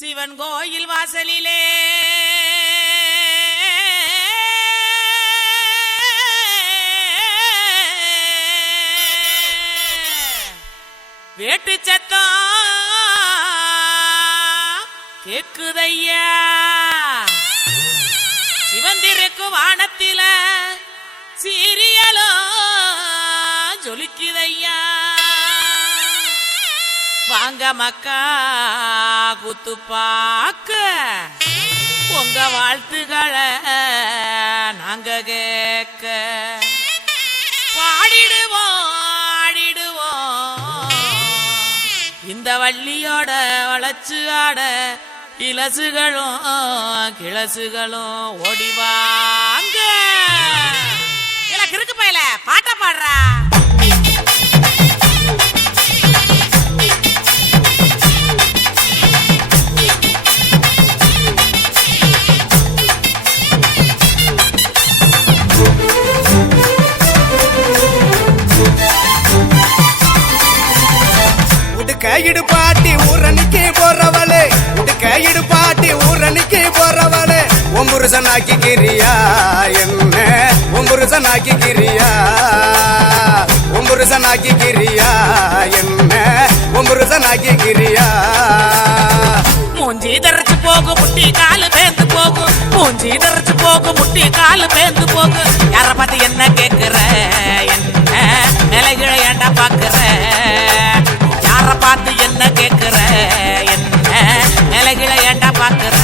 சிவன் கோயில் வாசலிலே வேட்டு சத்தம் கேக்குதையா, சிவந்திருக்கு வானத்தில சீரியலோ ஜொலிக்குதையா. வாங்க மக்கா குத்து பாக்க உங்க வாழ்த்துக்களை நாங்க கேட்க பாடிடுவோம் ஆடிடுவோம். இந்த வள்ளியோட வளச்சு ஆட இலசுகளும் கிளசுகளும் ஓடிவாங்க. கிறுக்கு பையல பாட்ட பாடுறா. கையிடு பாட்டி ஊரணிக்கு போறவளே, கையிடு பாட்டி ஊரணிக்கு போறவளே, ஒம்புருசனாக்கிக்கிறியா என்ன ஒம்புருசனாக்கிக்கிறியா, ஒம்புருசனாக்கிக்கிறியா என்ன ஒம்புருசனாக்கிக்கிறியா. மூஞ்சி தரைச்சு போகும் முட்டி காலு பேந்து போகும், மூஞ்சி தரைச்சு போகும் முட்டி காலு பேந்து போகும். யார பார்த்து என்ன கேக்குற என்ன நிலைகளை ஏண்டா பாக்குற, யார பார்த்து என்ன கேக்குற என்ன நிலைகளை ஏண்டா பாக்குற.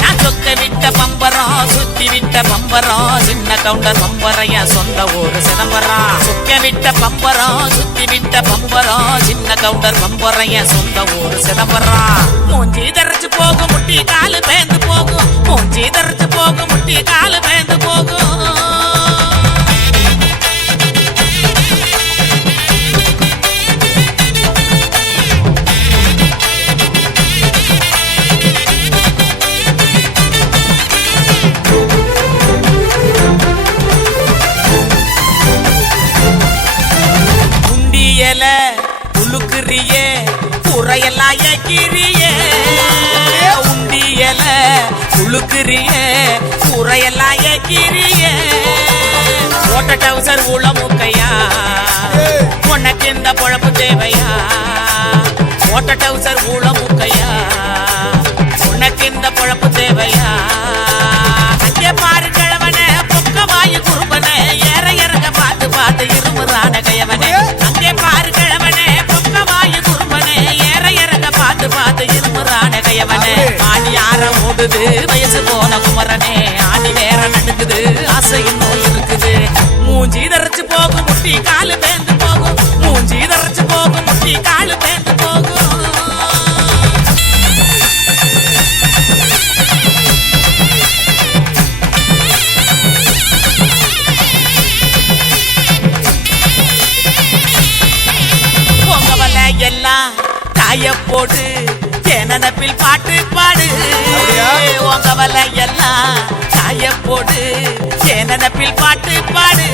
நான் சொக்க விட்ட பம்பரம் சுத்தி விட்ட பம்பரம், சின்ன கவுண்டர் பம்பரைய சொந்த ஊரு சிதம்பரம். சொக்க விட்ட பம்பரம் சுத்தி விட்ட பம்பரம், சின்ன கவுண்டர் பம்பரைய சொந்த ஊரு சிதம்பரம். மூஞ்சி தரைச்சு போகும் முட்டி காலு பேந்து போகும், மூஞ்சி தரைச்சு போகும் முட்டி காலு பேந்து போகும். உழுக்குறியே குறையெல்லாம் ஏக்கிறியே, உண்டியல உழுக்குறியே குறையெல்லாம் ஏக்கிறியே. ஓட்ட டவுசர் உள்ள முக்கையா உனக்கு இந்த பொழப்பு தேவையா, ஓட்ட டவுசர் உள்ள முக்கையா உனக்கு இந்த பொழப்பு தேவையா. அங்கே பாரு கிழவனே பொக்க வாயு குறும்பனே, ஏற இறங்க பார்த்து பார்த்து இருமுறான கையவனே. அங்கே பாரு கிழவனே பொக்க வாயு குறும்பனே, ஏற இறங்க பார்த்து பார்த்து இருமுறான கையவனே. ஆடி ஆற ஓடுது வயசு போன குமரனே, ஆடி வேற நடுக்குது ஆசை இன்னும் இருக்குது. மூஞ்சி தரைச்சு போகும் முட்டி காலு பேந்து போகும், மூஞ்சி தரைச்சு போகும் முட்டி காலு பேந்து போகும். எல்லாம் காய போடு நினப்பில் பாட்டு பாடு, உங்க வலை எல்லாம் காய போடு நினப்பில் பாட்டு பாடு.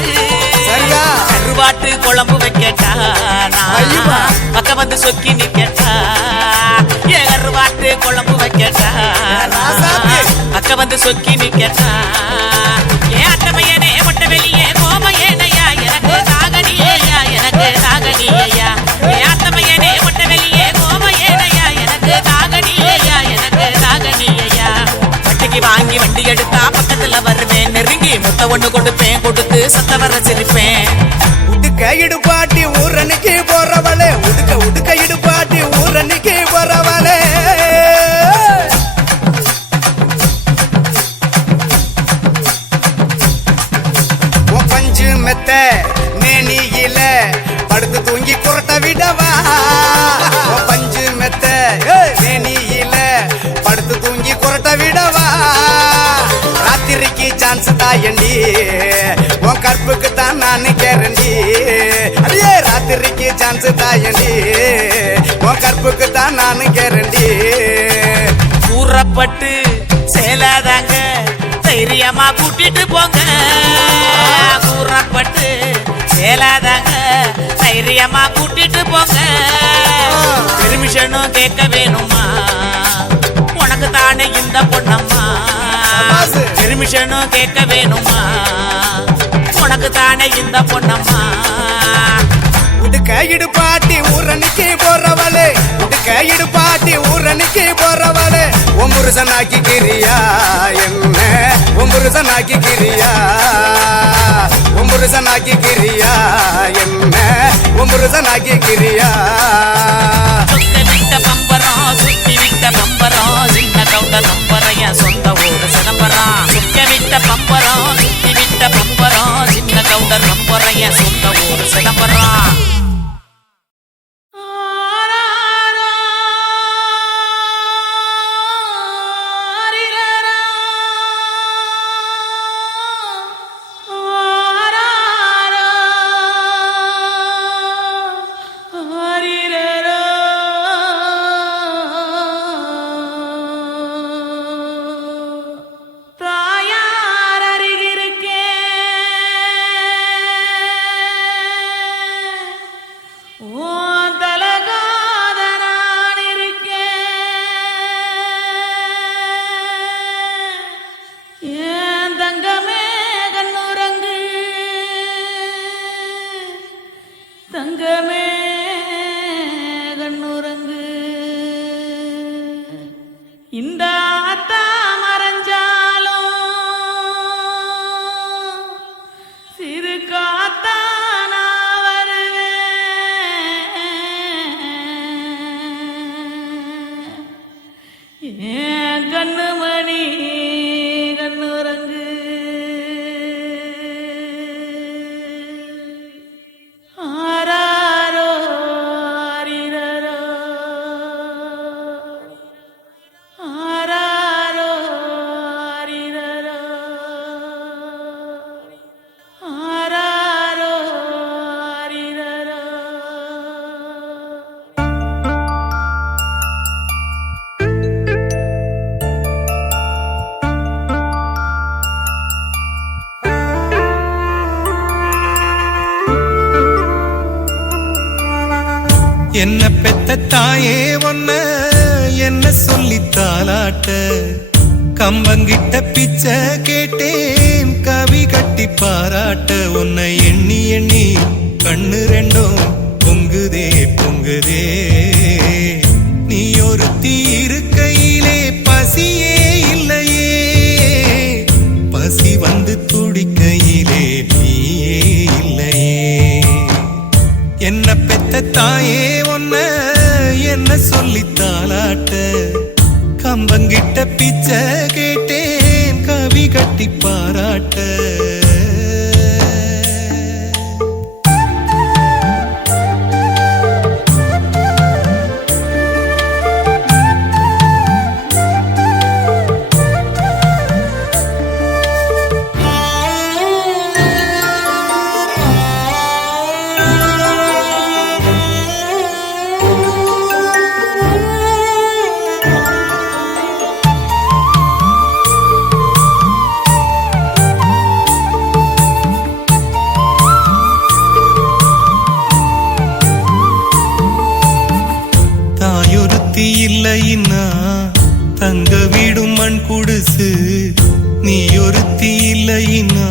கருவாட்டு குழம்பு வைக்கட்டா பக்க வந்து சொக்கி நிக்கட்டா, ஏ கருவாட்டு குழம்பு வைக்கட்டா பக்க வந்து சொக்கி நிக்கட்டா. ஏ அட்டமையனே மொட்டை வெளியே கோமையேனையா எனக்கு தாகனியா எனக்கு தாகனியா. ஏ அட்டமையனே மொட்டை வெளியே கோமையேனையா எனக்கு தாகனியா எனக்கு தாகனியா. வட்டிக்கு வாங்கி வண்டி எடுத்தா பக்கத்துல வருவேன், நெருங்கி முத்த ஒண்ணு கொடுப்பேன், கொடுத்து சத்த வர சிரிப்பேன். உடுக்க இடுபாட்டி ஊரணிக்கு போறவளே, உடுக்க இடுபாட்டி ஊரணிக்கு போறவளே. பஞ்சு மெத்த நேனியில படுத்து தூங்கி குரட்ட விடவா, பஞ்சு மெத்த நேனியில படுத்து தூங்கி குரட்ட விடவா. ராத்திரிக்கு சான்ஸ் தாயண்டி உன் கற்புக்கு தான் நான் கேரண்டி, அடியே ராத்திரிக்கு சான்ஸ் தாயண்டி உன் கற்புக்கு தான் நான் கேரண்டி. கூறப்பட்டு சேலாதாங்க தைரியமா கூட்டிட்டு போங்க, கூறப்பட்டு சேலாதாங்க தைரியமா கூட்டிட்டு போங்க. பெர்மிஷனும் கேட்க வேணுமா, புருஷனும் கேட்க வேணுமா உனக்கு தானே இந்த பொண்ணம்மா உடுக்க இடுப்பாட்டி ஊரணிக்கு போறவளே உடுக்க இடுப்பாட்டி ஊரணிக்கு போறவளே உன் புருஷனாக்கி கிரியா என்ன உன் புருஷனாக்கி கிரியா உன் புருஷனாக்கி கிரியா என்ன உன் புருஷனாக்கி கிரியா சுத்தி விட்ட பம்பரம் சுத்தி விட்ட பம்பரம் சின்ன கவுண்டர் நம்பரைய சொந்த ஊரு சிதம்பரம் சுத்தி விட்ட பம்பரம் சுத்தி விட்ட பம்பரம் சின்ன கவுண்டர் நம்பரைய சொந்த ஊரு சிதம்பரம் தங்கமே கண்ணுறங்கு இந்த ஆத்தா மறைஞ்சாலும் சிறு காத்தா நான் வருவேன் ஏன் கண்ணுமணி கண்ணுறங்கு என்ன பெத்த தாயே ஒன்ன என்ன சொல்லி தாலாட்ட கம்பங்கிட்ட பிச்சை கேட்டேன் கவி கட்டி பாராட்ட உன்னை எண்ணி எண்ணி கண்ணு ரெண்டும் பொங்குதே பொங்குதே நீ ஒருத்தி இருக்கையிலே பசியே இல்லையே பசி வந்து துடிக்கையிலே நீயே இல்லையே என்ன பெத்த தாயே ஒன்ன என்ன சொல்லி தாலாட்ட கம்பங்கிட்ட பிச்சை கேட்டேன் கவி கட்டி பாராட்ட இல்லைன்னா தங்க வீடும் மண் குடிசு நீ ஒருத்தி இல்லைன்னா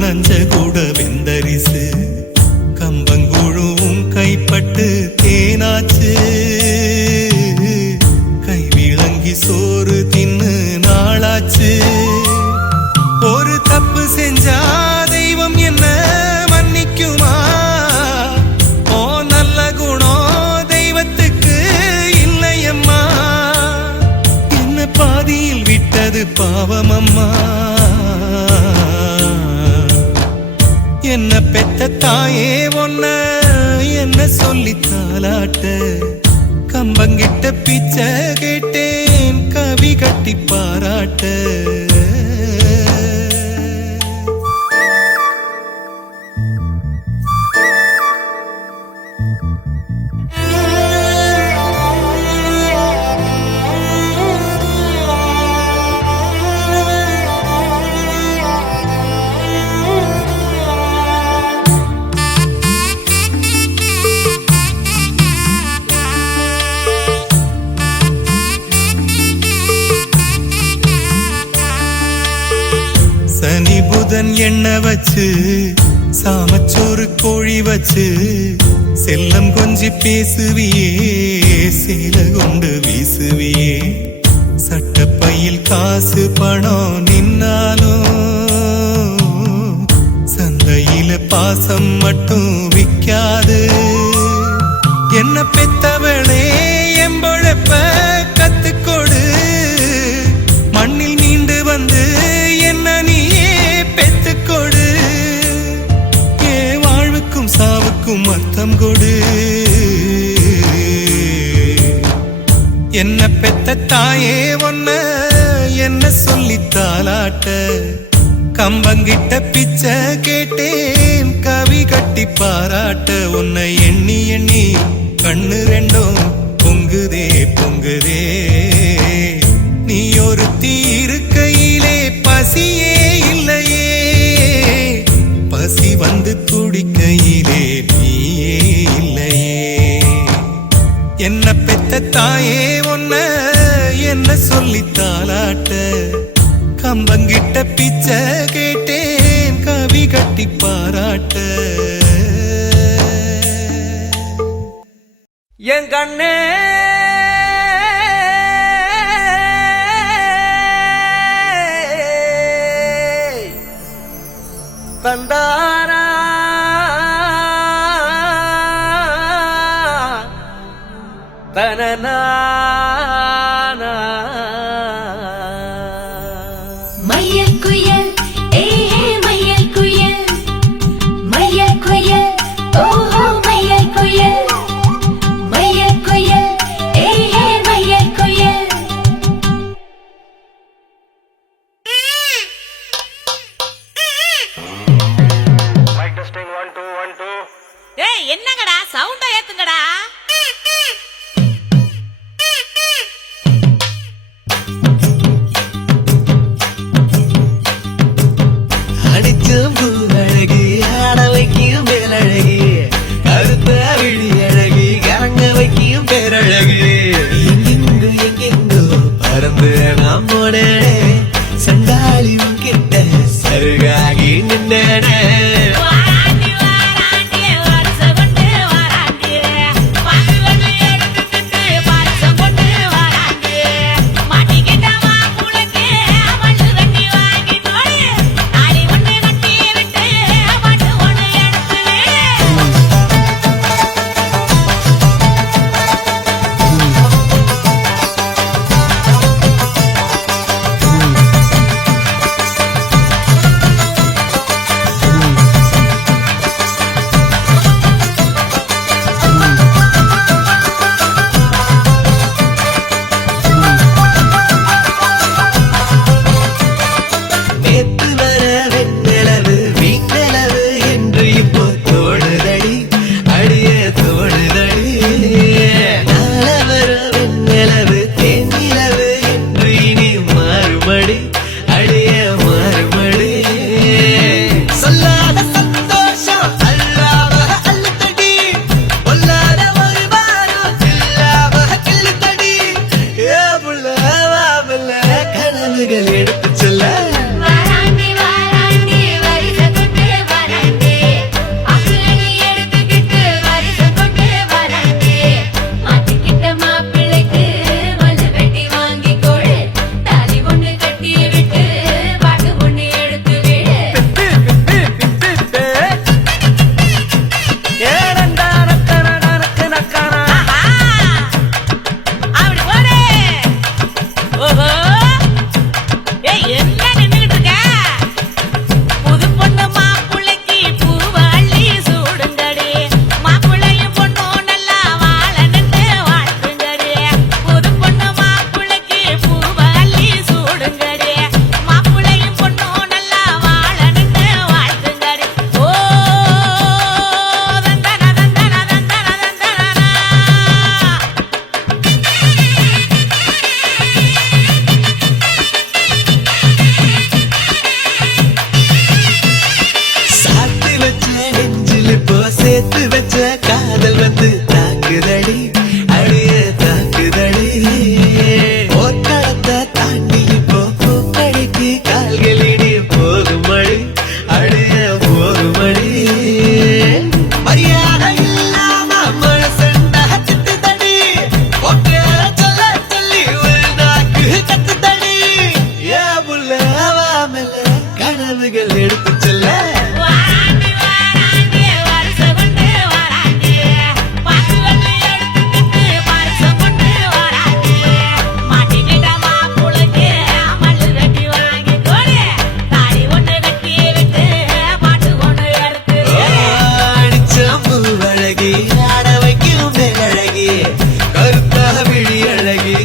நஞ்ச கூட வெந்தரிசு கம்பங்குழுவும் கைப்பட்டு தேனாச்சு கை விளங்கி சோறு தின்னு நாளாச்சு ஒரு தப்பு செஞ்சா தெய்வம் என்ன மன்னிக்குமா ஓ நல்ல குணம் தெய்வத்துக்கு இல்லையம்மா என்ன பாதியில் விட்டது பாவமம்மா என்ன பெத்த தாயே ஒன்ன என்ன சொல்லி தாலாட்ட கம்பங்கிட்ட பிச்சை கேட்டேன் கவி கட்டி பாராட்ட சந்தன் எண்ணெய் வச்சு சாமச்சோறு கோழி வச்சு செல்லம் கொஞ்சி பேசுவியே சேல கொண்டு வீசுவியே சட்டப்பையில் காசு பணம் நின்னாலும் சந்தையில பாசம் மட்டும் விக்காது என்ன பெத்தவளே எம்பொழப்ப கத்துக்கொடு மண்ணில் மீண்டு வந்து என்ன நீயே பெத்துக்கொடு ஏ வாழ்வுக்கும் சாவுக்கும் அர்த்தம் கொடு என்ன பெத்த தாயே ஒன்ன என்ன சொல்லி தாலாட்ட கம்பங்கிட்ட பிச்சை கேட்டேன் கவி கட்டி பாராட்ட உன்னை எண்ணி எண்ணி கண்ணு ரெண்டும் பொங்குதே பொங்குதே நீ ஒரு தீருக்கையிலே பசியே இல்லையே பசி வந்து துடிக்கையிலே நீயே இல்லையே என்ன பெத்த தாயே ஒன்ன என்ன சொல்லி தாலாட்ட கம்பங்கிட்ட பிச்சை கேட்டேன் கவி கட்டி பாராட்ட என் கண்ணே தந்தாரா தனனா மயில் குயில் ஏஹே மயில் குயில் மயில் குயில் ஓஹோ மயில் குயில் மயில் குயில்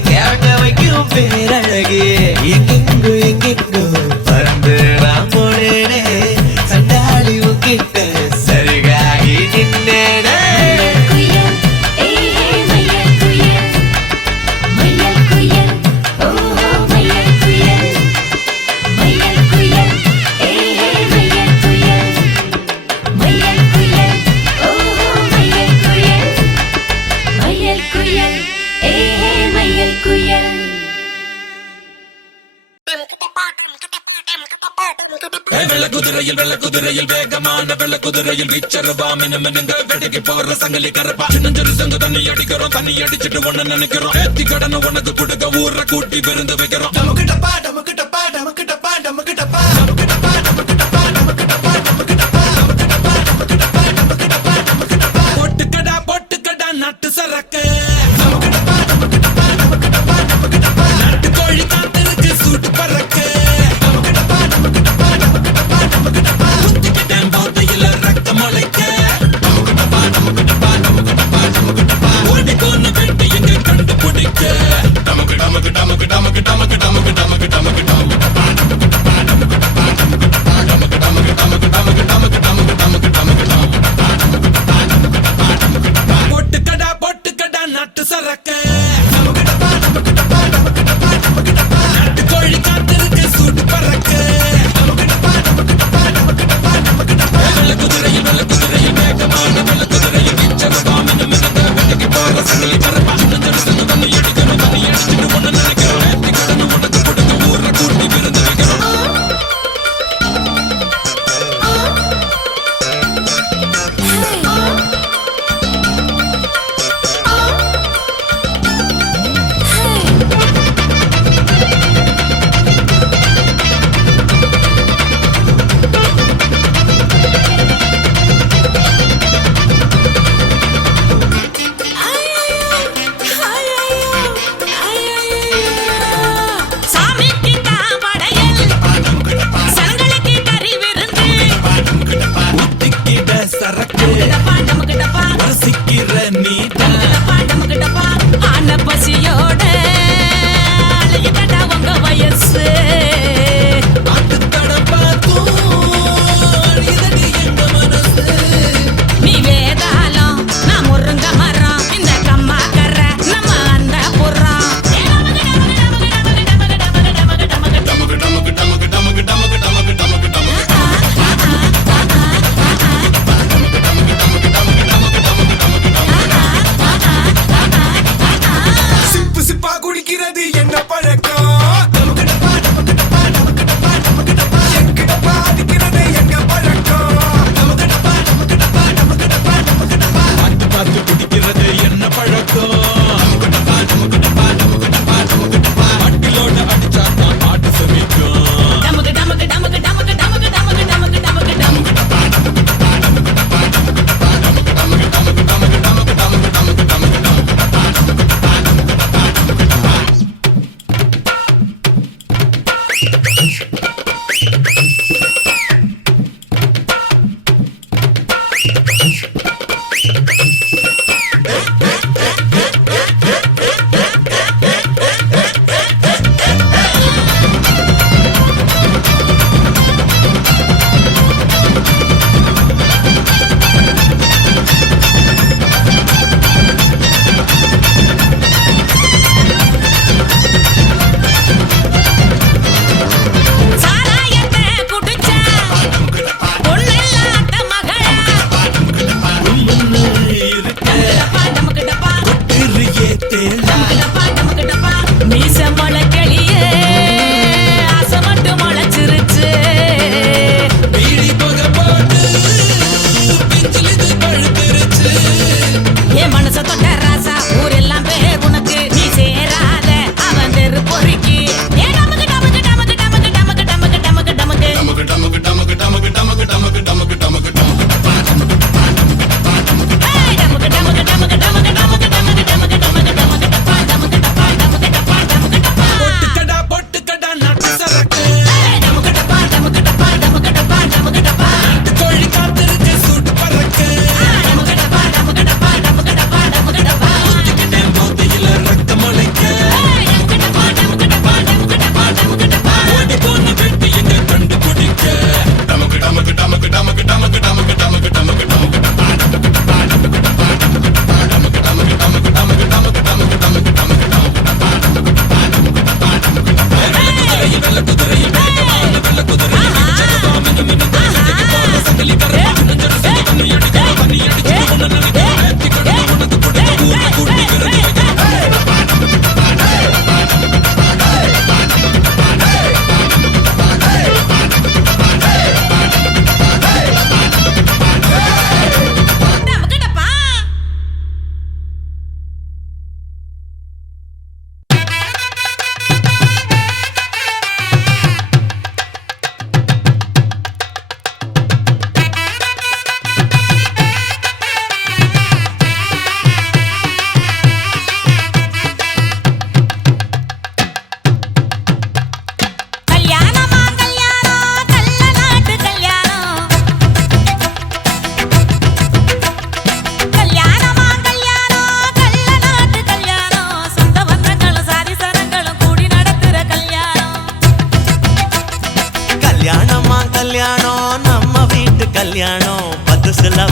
கேட்க வைக்கும் பேரழகு எங்கெங்கோ எங்கெங்கோ பறந்து நான் போனேனே சண்டாளி உங்கிட்ட சரிகாகி நின்னேனே குயில் ஏ மயில் குயில் மயில் குயில் ஓஹோ மயில் குயில் மயில் குயில் ஏ மயில் குயில் மயில் குயில் ஓஹோ மயில் குயில் மயில் குயில் ஏ மயில் குயில் வெள்ளக்குதிரையில் வேகமான வெள்ளக்குதிரையில் வீச்சரவா மினுங்க வெடிக்கு போற சங்கலி கரப்பா சின்னஞ்சரு சங்க தண்ணி அடிக்கிறோம் தண்ணி அடிச்சிட்டு ஒண்ணு நினைக்கிறோம் ஏத்தி கடனை உனக்கு கொடுக்க ஊரை கூட்டி விருந்து வைக்கிறோம் டமுக்கிட்டப்பா டமுக்கிட்டப்பா டமுக்கிட்டப்பா டமுக்கிட்டப்பா டமுக்கிட்டப்பா டமுக்கிட்டப்பா டமுக்கிட்டப்பா டமுக்கிட்டப்பா டமுக்கிட்டப்பா டமுக்கிட்டப்பா பொட்டுக்கடா பொட்டுக்கடா நட்டு சரக்கு டமுக்கிட்டப்பா டமுக்கிட்டப்பா டமுக்கிட்டப்பா டமுக்கிட்டப்பா நாட்டுக்கோழி காத்திருக்கு சூட்டு பறக்கு டமுக்கிட்டப்பா டமுக்கிட்டப்பா டமுக்கிட்டப்பா டமுக்கிட்டப்பா குத்திக்கிட்டேன் போதையில ரத்த முளைக்க டமுக்கிட்டப்பா டமுக்கிட்டப்பா டமுக்கிட்டப்பா டமுக்கிட்டப்பா ஓடி போன வெட்டி எங்க கண்டுபிடிக்க டமுக்கு டமுக்கு டமுக்கு டமுக்கு டமுக்கு டமுக்கு டமுக்கு டமுக்கு டமுக்கிட்டப்பா டமுக்கிட்டப்பா டமுக்கிட்டப்பா டமுக்கிட்டப்பா டமுக்கு டமுக்கு டமுக்கு டமுக்கு டமுக்கு டமுக்கு டமுக்கு டமுக்கு டமுக்கிட்டப்பா டமுக்கிட்டப்பா டமுக்கிட்டப்பா டமுக்கிட்டப்பா பொட்டுக்கடா பொட்டுக்கடா நட்டு சரக்கு டமுக்கிட்டப்பா டமுக்கிட்டப்பா டமுக்கிட்டப்பா டமுக்கிட்டப்பா நாட்டுக்கோழி காத்திருக்கு சூட்டு பறக்கு டமுக்கிட்டப்பா டமுக்கிட்டப்பா டமுக்கிட்டப்பா டமுக்கிட்டப்பா வெள்ளக்குதிரையில் வேகமான வெள்ளக்குதிரையில் வீச்சரவா மினுங்க வெடிக்கு போற சங்கலி கரப்பா சின்னஞ்சரு சங்க தண்ணி அடிக்கிறோம் தண்ணி அடிச்சிட்டு ஒண்ணு நினைக்கிறோம் ஏத்தி கடனை உனக்கு கொடுக்க ஊரை கூட்டி விருந்து வைக்கிறோம் சாமிக்கு தாவடையல் சங்கலுக்கு கறி விருந்து ஊத்திக்கிட சரக்கு டப்பா டமுக்கு டப்பா ரசிக்கிற நீட டப்பா டமுக்கு டப்பா ஆன பசியோட அழகிட்டா உங்க வயசு தடப்பா தூதடி எங்க மனசு நீ வேதாளம் நான் முருங்க மரம் இந்த கம்மா கர நம்ம அந்த புறம் டமுக்கு டமுக்கு டமுக்கு டமுக்கு டமுக்கு டமுக்கு டமுக்கு டமுக்கு சிப்பு சிப்பா குடிக்கிறது என்ன பழக்கம் டமுக்கிட்டப்பா டமுக்கிட்டப்பா டமுக்கிட்டப்பா டமுக்கிட்டப்பா எங்கிட்டப்பா அடிக்கிறது எங்க பழக்கம் டமுக்கிட்டப்பா டமுக்கிட்டப்பா டமுக்கிட்டப்பா டமுக்கிட்டப்பா பார்த்து பார்த்து குடிக்கிறது என்ன பழக்கம் டமுக்கிட்டப்பா டமுக்கிட்டப்பா டமுக்கிட்டப்பா டமுக்கிட்டப்பா பாட்டிலோட அடிச்சாத்தான் பாட்டு சமிக்கும் டமுக்கு டமுக்கு டமுக்கு டமுக்கு டமுக்கு டமுக்கு டமுக்கு டமுக்கு டமுக்கு டமுக்கிட்டப்பா டமுக்கிட்டப்பா டமுக்கிட்டப்பா டமுக்கிட்டப்பா டமுக்கு டமுக்கு டமுக்கு டமுக்கு டமுக்கு டமுக்கு டமுக்கு டமுக்கு டமுக்கிட்டப்பா டமுக்கிட்டப்பா டமுக்கிட்டப்பா டமுக்கிட்டப்பா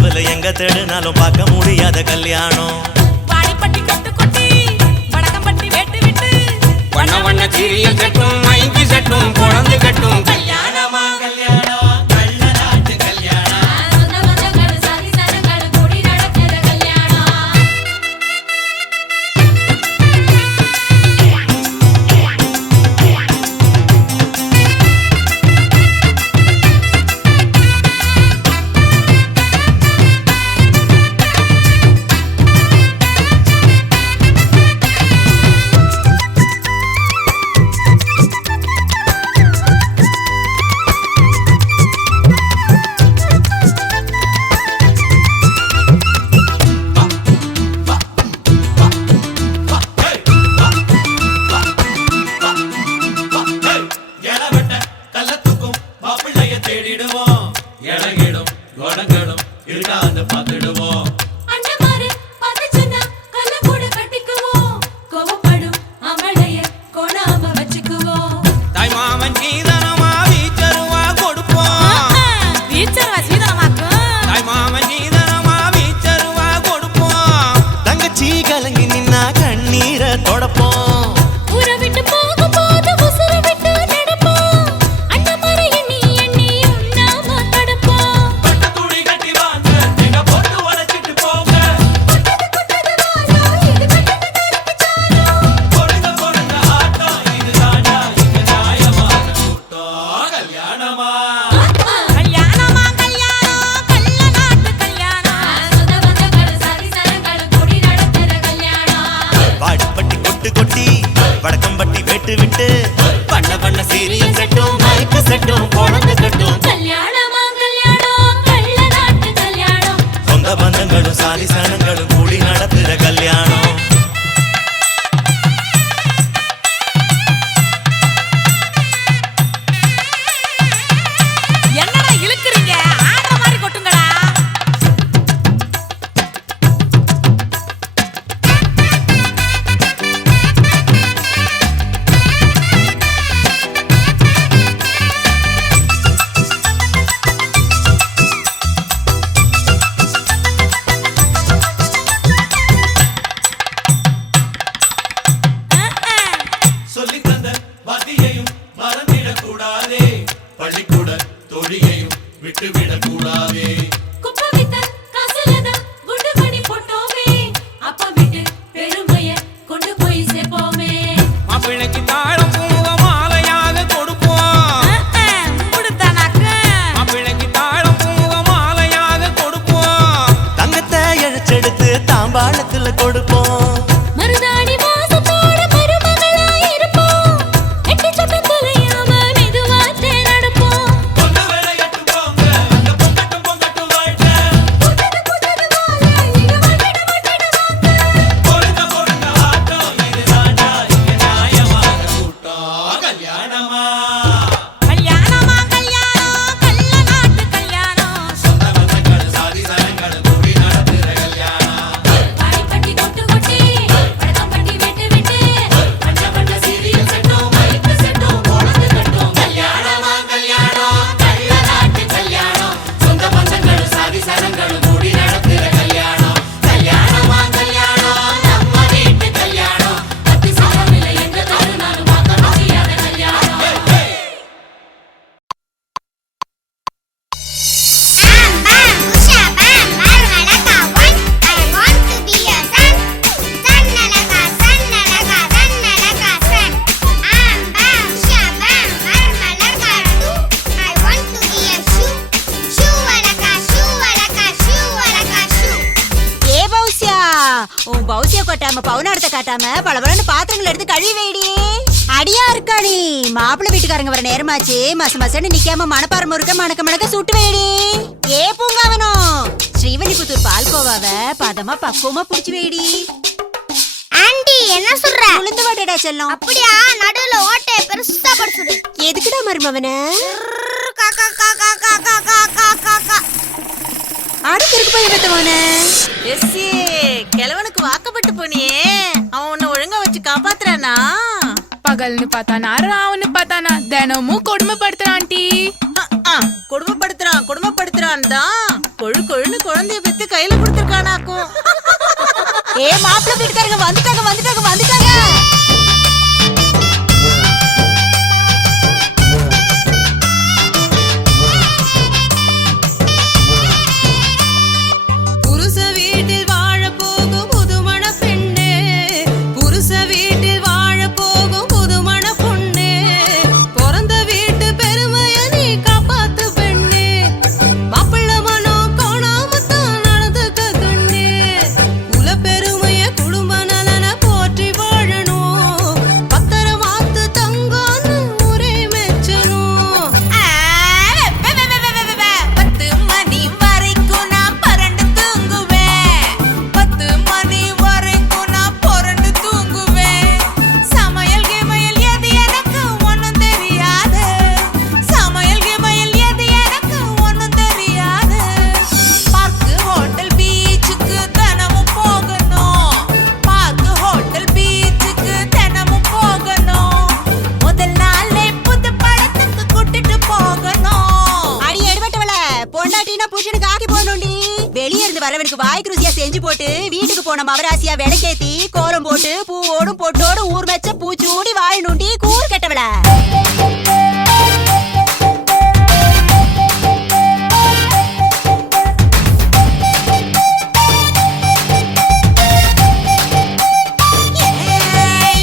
கனவுல எங்க தேடினாலும் பார்க்க முடியாத கல்யாணம். வாடிப்பட்டி கட்டு கொட்டி வடக்கம்பட்டி வேட்டு விட்டு வண்ண வண்ண சீரியல் செட்டும் மைக்கி செட்டும் குழந்தை கட்டும் கல்யாணமா கல்யாணம் கள்ள நாட்டு கல்யாணம். சொந்த பந்தங்கள் சாதி சனங்கள் கூடி நடக்கிற கல்யாணம். எலவட்ட கள்ளத்துக்கும் மாப்பிள்ளைய தேடிடுவோம். இளகிடும் கோடங்களும் இருக்கான்னு பார்த்துடுவோம். அண்ணமாரு பதச்சனா கல்ல கூட கட்டிக்குவோம். கோவப்படும் அமளைய கோணாம வச்சுக்குவோம். தாய் மாமன் சீதனமா வீச்சருவா கொடுப்போம். வீச்சரவா சீதனமாக்கும் தாய் மாமன் சீதனமா வீச்சருவா கொடுப்போம். தங்கச்சி கலங்கி நின்னா கண்ணீரை தொடப்போம். ஊரை விட்டு போகும்போது உசுர விட்டு நடப்போம். அண்ணமாரு எண்ணி எண்ணி உண்ணாம தடுப்போம். பட்டு துணி கட்டி வாங்க எங்க போட்டு உடைச்சிட்டு போங்க. பொறுங்க பொறுங்க ஆட்டம் இதுதானா இங்க நியாயமான கூட்டம். கல்யாணமா கல்யாணமா கல்யாணம் கள்ள நாட்டு கல்யாணம். சொந்த பந்தங்கள் சாதி சனங்கள் கூடி நடக்கிற கல்யாணம். வாடிப்பட்டி கொட்டு கொட்டி வடக்கம்பட்டி வேட்டு விட்டு வண்ண வண்ண சீரியல் செட்டும் மைக்கு செட்டும் குழந்தை கட்டும் கல்யாணமா கல்யாணம் கள்ள நாட்டு கல்யாணம். சொந்த பந்தங்களும் சாதி சனங்களும் கூடி நடத்துற கல்யாணம். என்னடா இழுக்குறீங்க ஆடுற மாதிரி கொட்டுங்கடா. சொல்லி தந்த வாத்தியையும் மறந்திடக் கூடாதே. பள்ளிக்கூட தொழியையும் விட்டுவிடக் கூடாதே. குப்பை வித்த காசுலதான் குண்டு மணி போட்டோமே. அப்பா வீட்டு பெருமைய கொண்டு போய் சேர்ப்போமே. மாப்பிள்ளைக்கு தாழம் பூவ மாலையாக கொடுப்போம். முடித்தானாக்கு மாப்பிள்ளைக்கு தாழம் பூவ மாலையாக கொடுப்போம். தங்கத்தை இழைச்செடுத்து தாம்பாளத்துல கொடுப்போம். மருதாணி வாசத்தோட மருமகளா இருப்போம். எட்டி சத்தம் தொலையாம மெதுவாத்தே நடப்போம். பொங்க விளையாட்டு போங்க அங்க பொங்கட்டும் பொங்கட்டும் வாழ்க்கை. புதது புதது வாழ இங்க வட்டிட வட்டிட வாங்க. பொறுங்க பொறுங்க ஆட்டம் இதுதானா இங்க நியாயமான கூட்டம். கல்யாணமா கல்யாணமா கல்யாணம் கள்ள நாட்டு கல்யாணம். சொந்த பந்தங்கள் சாதி சனங்கள் கூடி நடத்துற கல்யாணம். வாடிப்பட்டி கொட்டு கொட்டி வடக்கம்பட்டி விட்டு விட்டு வண்ண வண்ண சீரியல் செட்டும் மைக்கு செட்டும் குழந்தை கட்டும். கல்யாணமா கல்யாணம் கள்ள நாட்டு கல்யாணம். சொந்த பந்தங்கள் சாதி சனங்கள் கூடி நடத்துற கல்யாணம். கல்யாணமா கல்யாணம் நம்ம வீட்டு கல்யாணம். அத்தி சாமில எங்க தருணாலும் பார்க்க முடியாத கல்யாணம். ஏ பௌசியா உன் பௌசிய கொட்டாம பவுனாடத்தை காட்டாம பளபளன்னு பாத்திரங்கள் எடுத்து கழுவி வைடி. அடியா இருக்கா நீ மாப்பிள்ளை வீட்டுக்காரங்க வர நேரமாச்சு. மச மசன்னு நிக்காம மணப்பாறை முறுக்க மணக்க மணக்க சுட்டு வைடி. ஏ பூங்காவனோ ஸ்ரீவல்லிபுத்தூர் பால்கோவாவ பதமா பக்குவமா புடிச்சு வைடி. ஆண்டி என்ன சொல்ற? உளுந்து வாட்டடா செல்லம். அப்படியா? நடுவுல ஓட்டைய பெருசா படுத்துடு. எதுக்குடா மருமவன காக்கா காக்கா காக்கா காக்கா காக்கா. அடுத்து இருக்கு போய் பெத்தவன. எஸ்ஸே கிழவனுக்கு வாக்கப்பட்டு போனியே அவன் உன்னை ஒழுங்கா வச்சு காப்பாத்துறானா? பகல்னு பார்த்தானா ராவுன்னு பார்த்தானா தினமும் கொடுமைப்படுத்துறான் ஆண்டி. குடும்பப்படுத்துறான் தான் கொழு கொழுன்னு குழந்தைய பெத்து கையில கொடுத்துருக்கானாக்கும். ஏ மாப்பிள்ளை வீட்டுக்காரங்க வந்துட்டாங்க. புருஷ வீட்டில் வாழ போகும் புதுமண பெண்ணே, புருஷ வீட்டில் வாழ போகும் புதுமண பொண்ணே, பிறந்த வீட்டு பெருமைய நீ காப்பாத்து பெண்ணே, மாப்பிள்ள மனம் காணாமத்தான் நடந்துக்க கண்ணே, குல பெருமைய குடும்ப நலன போற்றி வாழணும், பத்தர மாத்து தங்கான்னு ஊரே மெச்சணும். 10 மணி வரைக்கும் நான் பரண்டு தூங்குவேன், 10 மணி வரைக்கும் நான் புரண்டு தூங்குவேன், சமையல் கிமையல் எது எனக்கு ஒண்ணும் தெரியாது, சமையல் கிமையல் எது எனக்கு ஒண்ணும் தெரியாது, பார்க்கு ஹோட்டல் பீச்சுக்கு தினமும் போகணும், பார்க்கு ஹோட்டல் பீச்சுக்கு தினமும் போகணும், முதல் நாளே புது படத்துக்கு கூட்டிட்டு போகணும். அடி எடுபட்டவள பொண்டாட்டினா புருஷனுக்கு ஆக்கி போகணும்டி. வெளியே இருந்து வரவனுக்கு வாய்க்கு ருசியா செஞ்சு போட்டு வீட்டுக்கு போன மவராசியா விளக்கேத்தி கோலம் போட்டு பூவோடும் பொட்டோடு ஊர் மெச்ச பூச்சூடி வாழணும்டி கூறு கெட்டவள.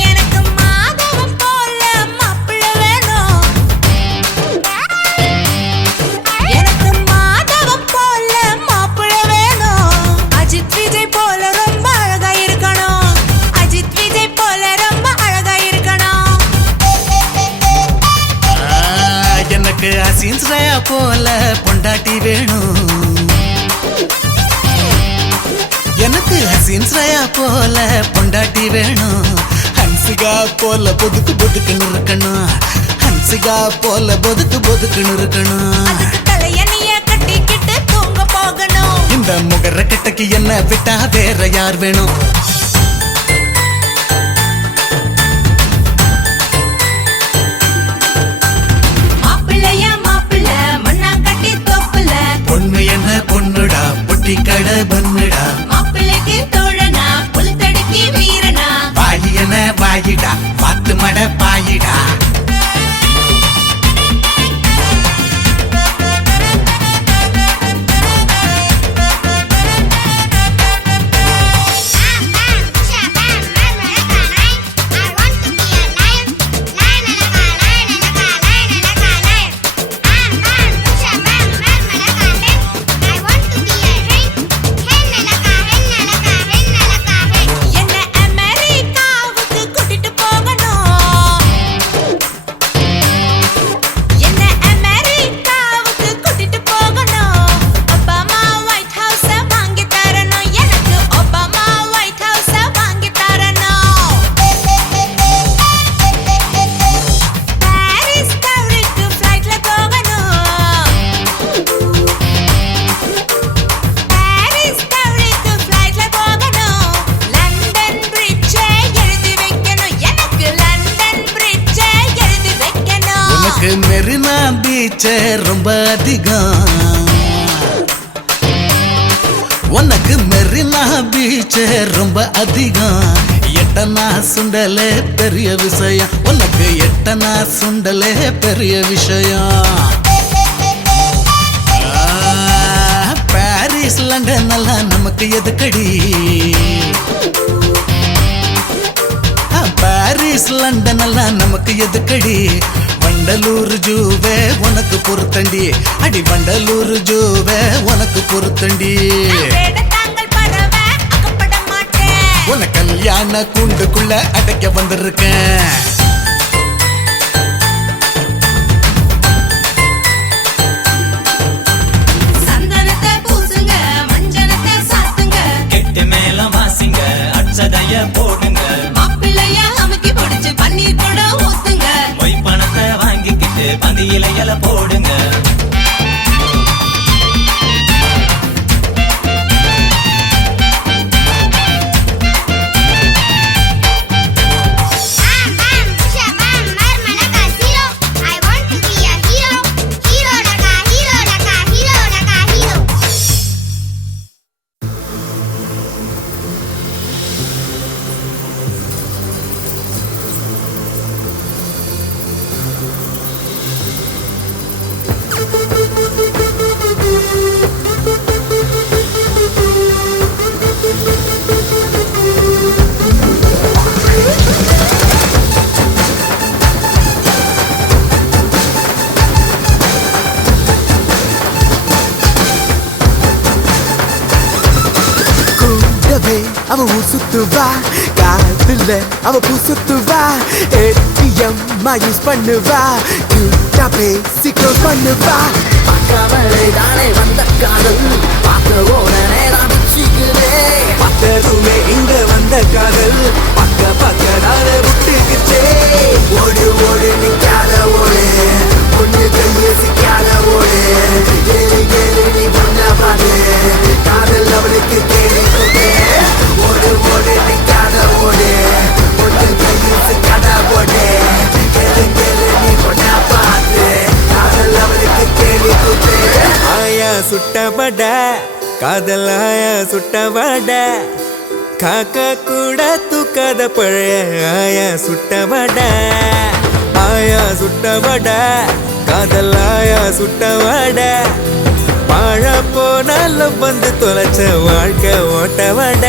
எனக்கு மாதவம் போல மாப்பிள்ளை வேணும், எனக்கு மாதவம் போல மாப்பிள்ளை வேணும், அஜித் விஜய் போல ரொம்ப அழகா இருக்கணும், அஜித் விஜய் போல ரொம்ப அழகா இருக்கணும். எனக்கு அசின்ஸ்ரயா போல பொண்டாட்டி வேணும், எனக்கு ஹசீன்ஸ்ரயா போல பொண்டாட்டி வேணும், ஹன்சிகா போல பொதுக்குன்னு இருக்கணும், ஹன்சிகா போல பொதுக்குன்னு இருக்கணும். அதுக்கு தலையணிய கட்டிக்கிட்டு தூங்க போகணும். இந்த முகர கிட்டக்கு என்ன விட்டா வேற யார் வேணும்? மாப்பிள்ளையா மாப்பிள்ள மண்ணா கட்டி தொப்புல, பொண்ணு என்ன பொண்ணுடா பொட்டி கடை பண்ணுடா, மாப்பிள்ளைக்கு தோழனா புல்தடுக்கி வீரனா, வாயி என்ன வாயிடா பாத்து மட பாயிடா. என்ன அமெரிக்காவுக்கு கூட்டிட்டு போகணும், என்ன அமெரிக்காவுக்கு கூட்டிட்டு போகணும், ஒபாமா ஒயிட் ஹவுஸ வாங்கி தரணும், எனக்கு ஒபாமா ஒயிட் ஹவுஸ வாங்கி தரணும். பாரிஸ் டவுனுக்கு ஃப்ளைட்ல போகணும், பாரிஸ் டவுனுக்கு ஃப்ளைட்ல போகணும், லண்டன் பிரிட்ஜை எழுதி வைக்கணும், எனக்கு லண்டன் பிரிட்ஜை எழுதி வைக்கணும். உனக்கு மெரினா பீச் ரொம்ப அதிகம், உனக்கு மெரினா பீச் ரொம்ப அதிகம், எட்டனா சுண்டலே பெரிய விஷயம், உனக்கு எட்டனா சுண்டலே பெரிய விஷயம். பாரிஸ் லண்டன் எல்லாம் நமக்கு எதுக்கடி, பாரிஸ் லண்டன் எல்லாம் நமக்கு எதுக்கடி, வண்டலூர் ஜூவே உனக்கு பொருத்தண்டி, அடி வண்டலூர் ஜூவே உனக்கு பொருத்தண்டி. வேடத்தாங்கல் பறவை அகப்பட மாட்டேன், உன கல்யாண கூண்டுக்குள்ள அடைக்க வந்திருக்கேன். சந்தனத்தை பூசுங்க மஞ்சனத்தை சாத்துங்க, கெட்டு மேல வாசிங்க அச்சதைய போடுங்க, மாப்பிள்ளைய அமுக்கி பிடிச்சு பன்னீர் கூட ஊத்துங்க, பொய் பணத்தை வாங்கிக்கிட்டு பந்தியில இலை போடுங்க. ஆ அவ சுத்துவா காதுல அவ பூசுத்துவா ATM யூஸ் பண்ணுவா கியூட்டா பேசி க்ளோஸ் பண்ணுவா பக்கவளை தானே வந்த காதல் பார்க்க உடனே நான் பிடிச்சிக்கிறேன் பக்கருமே இங்க வந்த காதல் பக்க நானே விட்டுக்கிச்சே ஓடு ஓடு நிக்காத ஓடு பொண்ணு கையை சிக்காத ஓடு ஏறி ஏறி நீ பொண்ண பாடு காதல் அவளுக்கு கேள்வி ஓடு ஓடு நிக்காத ஓடு பொண்ணு கையை சிக்காத ஓடு கேளு கேளு நீ பொண்ண பாடு காதல் அவளுக்கு கேள்வி ஆயா சுட்டபட காதல் ஆயா சுட்டபட காக்கா கூட தூக்காத பழைய ஆயா சுட்டபட ஆயா சுட்டபட காதல் ஆயா சுட்டவட வாழ போனாலும் வந்து தொலைச்ச வாழ்க்கை ஓட்டவட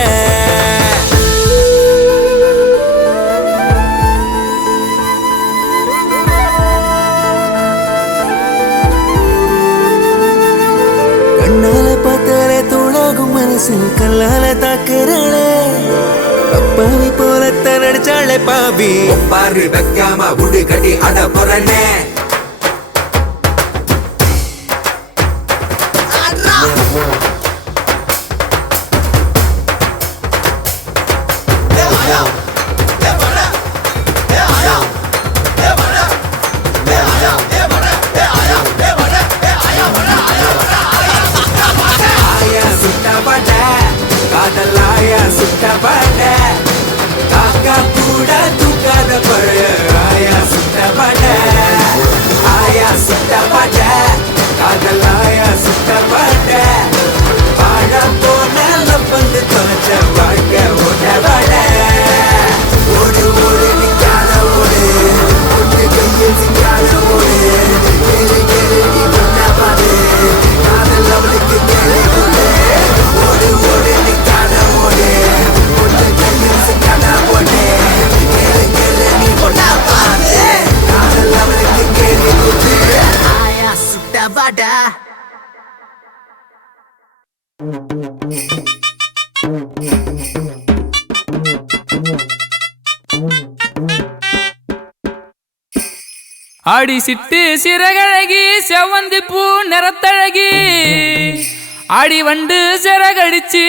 கண்ணால பார்த்தாலே தூளாகும் மனசில் கல்லால தாக்குறாளே அப்பாவி போலத்தான் நடிச்சாளே பாவி பாரு வைக்காம உடு கட்டி அட போறனே காதலாயா சுட்டபட காக்கா கூட தூக்காத பழைய ஆயா சுட்டபட ஆயா சுட்டபட காதலாயா சுட்டபட வாழ போனால வந்து தொலைச்ச வாழ்க்கை ஓட்டபட ஓடு ஓடு நிக்காத ஓடு ஒன்று கையில் சிக்காத ஓடு கேளு கேளு நீ பொண்ண பாடு காதல் அவளுக்கு கேளு ஓடு ஓடு நிக்காத ஓடு ஒன்று கையில் சிக்காத ஓடு கேளு கேளு நீ பொண்ண பாடு காதல் அவளுக்கு கேள்வி ஆயா சுட்டபட ஆடி சிட்டு சிறகழகி செவந்தி பூ நிறத்தழகி ஆடி வண்டு சிறகடிச்சு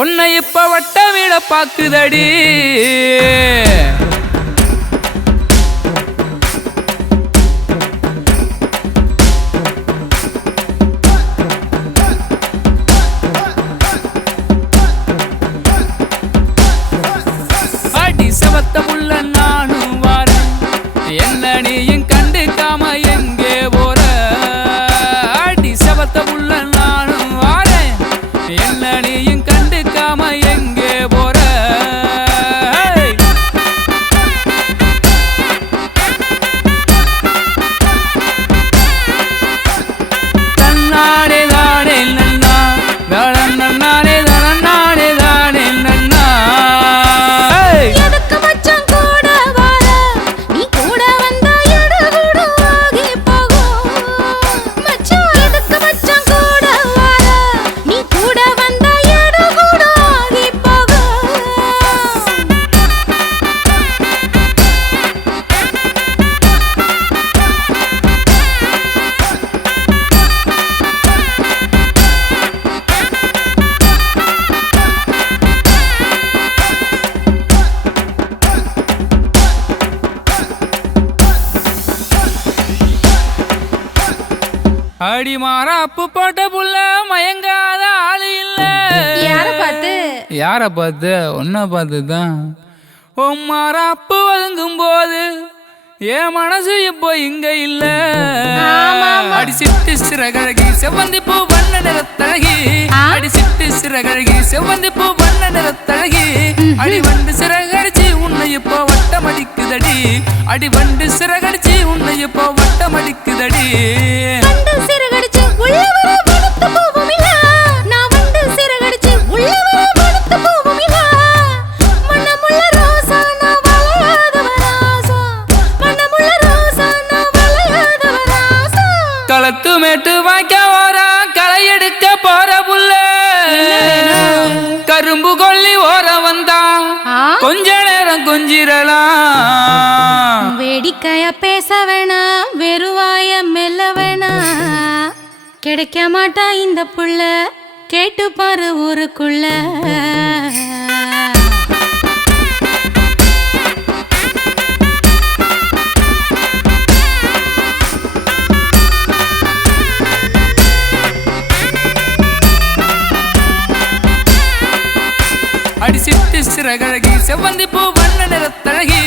உன்னை இப்ப வட்ட வீட பாக்குதடி ஆடி செவத்த முள்ள நானும் வாரேன் என்ன நீயும் கண்டுக்காம எங்கே போற ஆடி செவத்த முள்ள நானும் வாரேன் என்ன நீயும் கண்டுக்காம எங்கே போற தன்னானே தானே நன்னா நன்னானே தானே தானே நன்னா எதுக்கு மச்சான் கூட வர நீ கூட வந்தா எடு கூட ஆகி போகும் மச்சான் எதுக்கு மச்சான் கூட வர நீ கூட வந்தா எடு கூட ஆகி போகும் அடி மாறாப்பு போட்ட புள்ள மயங்காத ஆளு இல்ல யார பார்த்து உன்ன பார்த்துதான் உன் மாறாப்பு ஒதுங்கும் போது என் மனசு இப்போ இங்க இல்ல அடி சிட்டு சிறகழகி செவ்வந்தி பூ வண்ண நிறத்தழகி அடி சிட்டு சிறகழகி செவ்வந்தி பூ வண்ண நிறத்தழகி அடி வண்டு சிறகடிச்சு உன்னை இப்போ வட்டம் அடிக்குதடி அடி வண்டு சிறகடிச்சு உன்னை இப்போ வட்டம் அடிக்குதடி வண்டு சிறகடிச்சு உள்ள வர வனத்து போவும் இல்ல நான் வண்டு சிறகடிச்சு உள்ள வர வனத்து போவும் இல்ல மனமுள்ள ரோசா நான் வளையாதவ ராசா மனமுள்ள ரோசா நான் வளையாதவ ராசா களத்து மேட்டு வாய்க்க ஓரம் களை எடுக்க போற புள்ள கரும்பு கொல்லி ஓரம் அடிச்சிடலாம். வேடிக்கையா பேச வேணாம், வெறுவாய மெல்ல வேணாம். கிடைக்க மாட்டா இந்த புள்ள, கேட்டு பாரு ஊருக்குள்ள. அடிசிட்டு சிறகழகி செவ்வந்தி பூ வண்ண நிறத்தழகி,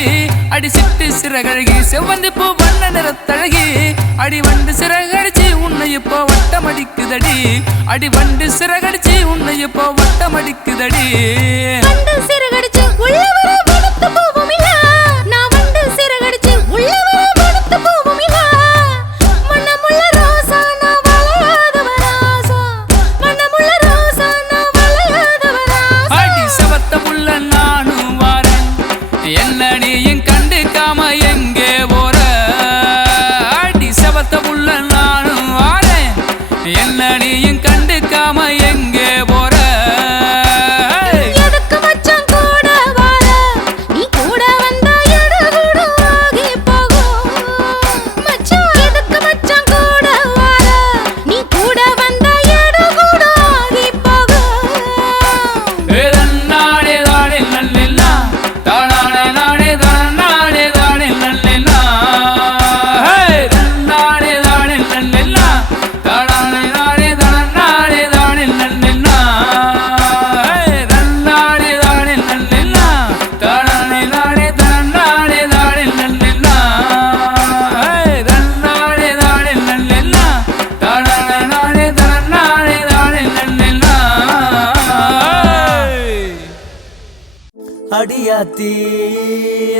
அடிசிட்டு சிறகழகி செவ்வந்தி பூ வண்ண நிறத்தழகி, அடி வண்டு சிறகடிச்சு உன்னை இப்போ வட்டம் அடிக்குதடி, அடி வண்டு சிறகடிச்சு உன்னை இப்போ வட்டம் அடிக்குதடி. வண்டு சிறகடிச்சு உள்ள வர வனத்து போவுமில்ல, நான் வண்டு சிறகடிச்சு உள்ள வர வனத்து போவுமில்ல. மண்ணமுள்ள ரோசா நான் வளையாதவராசா, மண்ணமுள்ள ரோசா நான் வளையாதவராசா. அடி செவத்த புள்ள நானும் வாரேன், என்ன நீயும் கண்டுக்காம எங்கே போற. அடி செவத்த புள்ள நானும் வாரேன், என்ன நீயும் கண்டுக்காம எங்கே போற. எதுக்கு மச்சான் கூட வார, நீ கூட வந்தா எடகுடு ஆகி போகும். மச்சான் எதுக்கு மச்சான் கூட வார, நீ கூட வந்தா எடகுடு ஆகி போகும். நாடே தாடே நல்லெல்லா, தாடானே நாடே தானே தாடே நல்லெல்லா. நாடே தாடே நல்லெல்லா, தாடானே நாடே தானே தாடே நல்லெல்லா. நாடே தாடே நல்லெல்லா, தாடானே நாடே தானே தாடே நல்லெல்லா. நாடே தாடே நல்லெல்லா, தாடானே நாடே தானே தாடே நல்லெல்லா. அடியாத்தி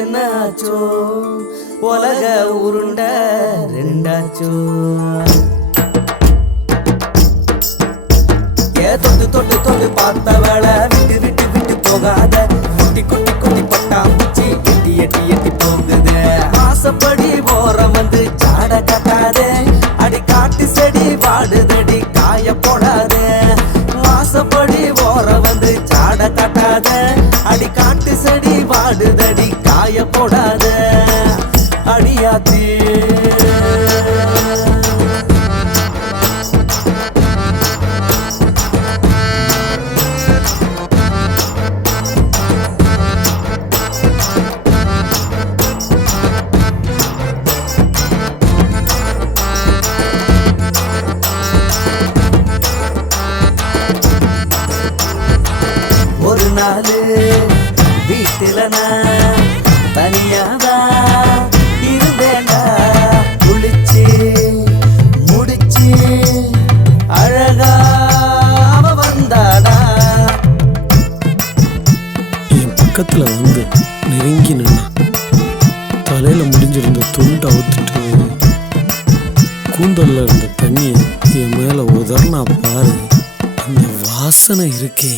என்னாச்சோ, உலக உருண்ட ரெண்டாச்சோ. தொட்டு தொட்டு தொட்டு பார்த்தவள விட்டு விட்டு விட்டு போகாத, குட்டி குட்டி குட்டி பட்டாம்பூச்சி எட்டி எட்டி எட்டி போகுது. ஆசைப்படி ஓரம் வந்து சாட கட்டாதே, அடி காட்டு செடி வாடுதடி காய போடாதே. ஆசைப்படி ஓரம் வந்து சாட கட்டாத, அடி காட்டு செடி வாடுதடி காய போடாத. அடியாத்தி ஒரு நாள் வீட்டில நான் தனியாதான் இருந்தேன்டா. குளிச்சு முடிச்சு அழகா அவ வந்தாடா. என் பக்கத்துல வந்து நெருங்கி நின்னா, தலையில முடிஞ்சிருந்த துண்டு அவுத்துட்டு கூந்தல்ல இருந்த தண்ணியை என் மேல உதர்னா பாரு, அந்த வாசனை இருக்கே.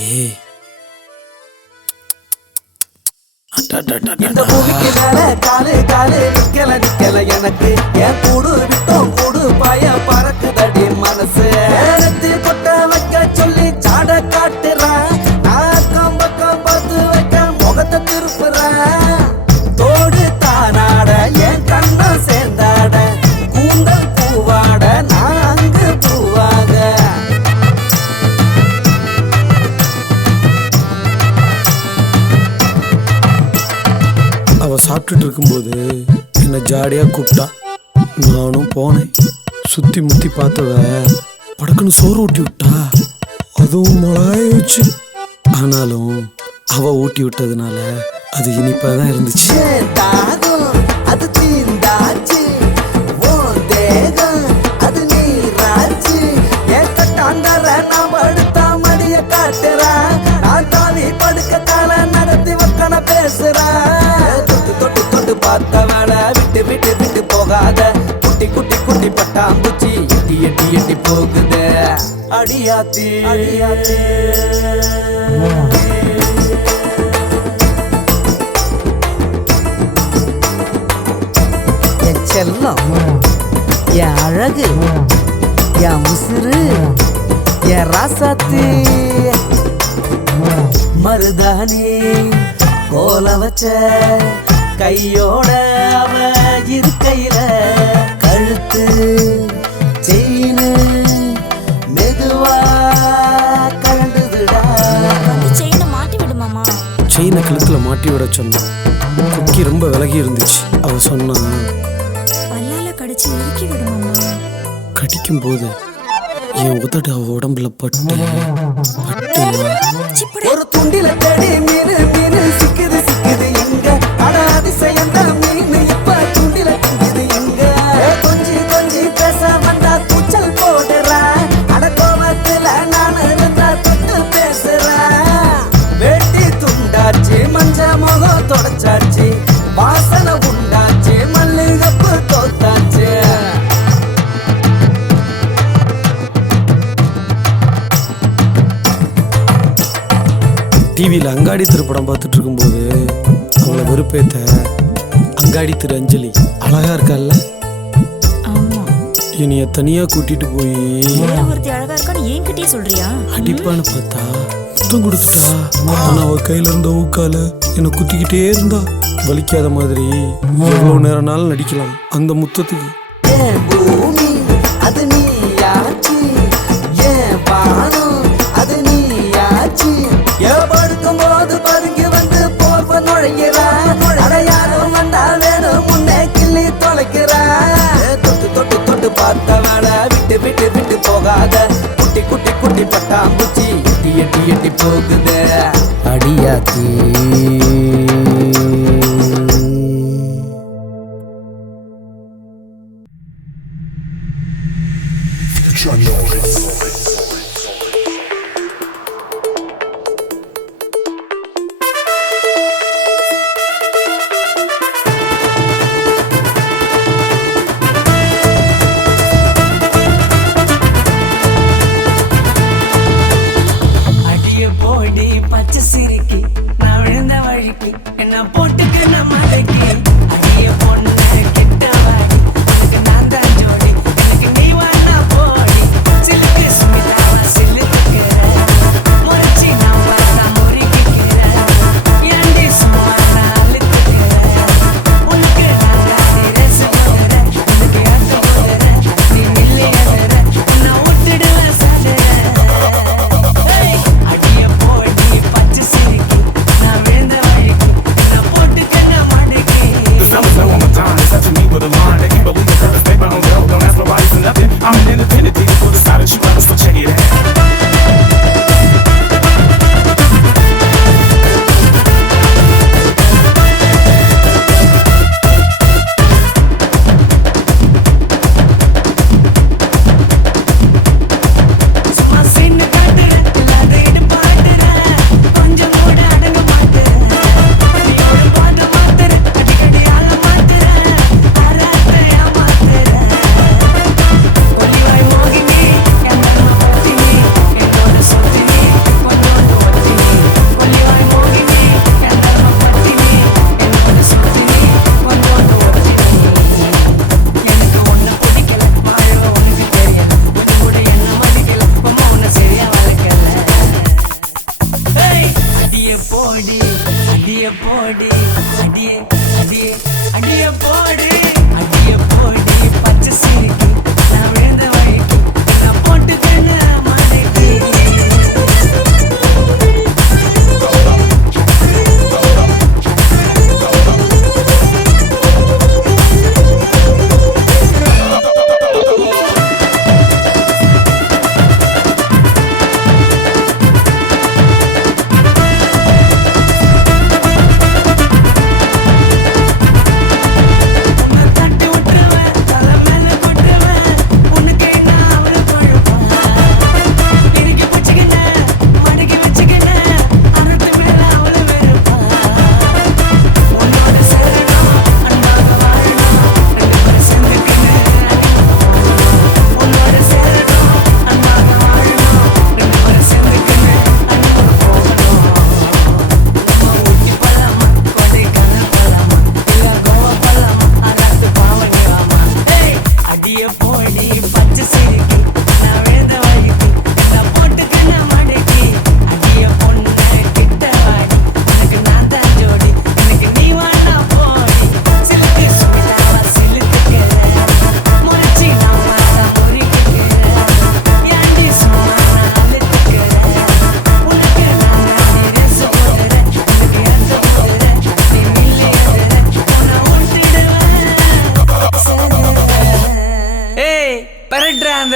இந்த பூமிக்கு மேல காலு காலு நிக்கல நிக்கல எனக்கு, என் கூடு விட்டோம் கூடு பாய பறக்குதடி மனசு. எடுத்து கொட்ட வைக்க சொல்லி சாட காட்டுறான், நான் கம்பக்கம் பார்த்து வைக்க முகத்தை திருப்புறேன். தோடு தானாட என் கண்ணம் சேர்ந்தாட, கூந்தல் பூவாட நான் அங்கு பூவாக. அவ சாப்பிட்டுட்டு இருக்கும்போது என்னை ஜாடியா கூப்பிட்டா. நானும் போனேன். சுத்தி முத்தி பார்த்தவ படக்குன்னு சோறு ஊட்டி விட்டா, அதுவும் மிளகாய வச்சு. ஆனாலும் அவ ஊட்டி விட்டதுனால அது இனிப்பாதான் இருந்துச்சு. அது தீந்தாச்சு, ஓ தேகம் அது நீராச்சு. என் கட்டாந்தர நான் படுத்தா மடிய காட்டுறேன், நான் தாவி படுக்க கால நடத்தி வக்கன பேசுறேன். தொட்டு தொட்டு தொட்டு பார்த்தவள விட்டு விட்டு விட்டு போகாத, குட்டி குட்டி குட்டி பட்டாம்பூச்சி எட்டி எட்டி எட்டி போகுது. அடியாத்தி அடியாத்தி என் செல்லம், என் அழகு, என் உசுறு, என் ராசாத்தி. மருதானி கோல வச்ச கையோட அவ இருக்கையில கழுத்து செயினு மெதுவா கலண்டுதுடா. செயினை மாட்டி விடு மாமா. செயினை கழுத்துல மாட்டி விட சொன்னான். குக்கி ரொம்ப விலகி இருந்துச்சு. அவ சொன்னா பல்லால கடிச்சு இறுக்கி விடு மாமா. கடிக்கும் போது என் உதடு அவ உடம்புல பட்டு ஒரு துண்டில தேடி மீனு மீனு சிக்குது சிக்குது எங்க அட அதிசயம் தான் மீனு இப்ப துண்டில திங்குது எங்க கொஞ்சி கொஞ்சி பேச வந்தா கூச்சல் போடுறா அட கோவத்துல நான் இருந்தா தொட்டு பேசுறா. வெட்டி துண்டாச்சு மஞ்ச முகம் தொடச்சாச்சு வாசனை உண்டாச்சு மல்லிகப்பு தோத்தாச்சு. டிவியில் அங்காடி திரைப்படம் பார்த்துட்டு இருக்கும்போது அவளை வெறுப்பேத்த அங்காடி திரு அஞ்சலி அழகா இருக்கால்ல, என்னைய தனியா கூட்டிட்டு போய் ஒருத்தி அழகா இருக்கான்னு என்கிட்டயே சொல்றியா? அடிப்பான்னு பார்த்தா முத்தம் கொடுத்துட்டா. ஆனா அவ கையில இருந்த ஊக்கால என்னை குத்திக்கிட்டே இருந்தா. வலிக்காத மாதிரி எவ்வளவு நேரம்னாலும் நடிக்கலாம் அந்த முத்தத்துக்கு. ஏன் பூமி அது நீயாச்சு, ஏன் வானம் அது நீயாச்சு. படுக்கும் போது பதுங்கி வந்து போர்வ நுழைகிறா அடையாளம் வந்தா வேணும் முன்னே கிள்ளி தொலைக்கிறா. தொட்டு தொட்டு தொட்டு பார்த்தவள விட்டு விட்டு விட்டு போகாத குட்டி குட்டி குட்டி பட்டாம்பூச்சி எட்டி எட்டி எட்டி போகுது அடியாத்தி. போடி பச்சை சிரிக்கி நான் விழுந்த வழிக்கு என்ன போட்டுக்கு நம்ம மலைக்கு அடிய பொண்ணு கெட்ட வாடி நான் தான் ஜோடி எனக்கு நீ வாழ போடி சிலுக்கு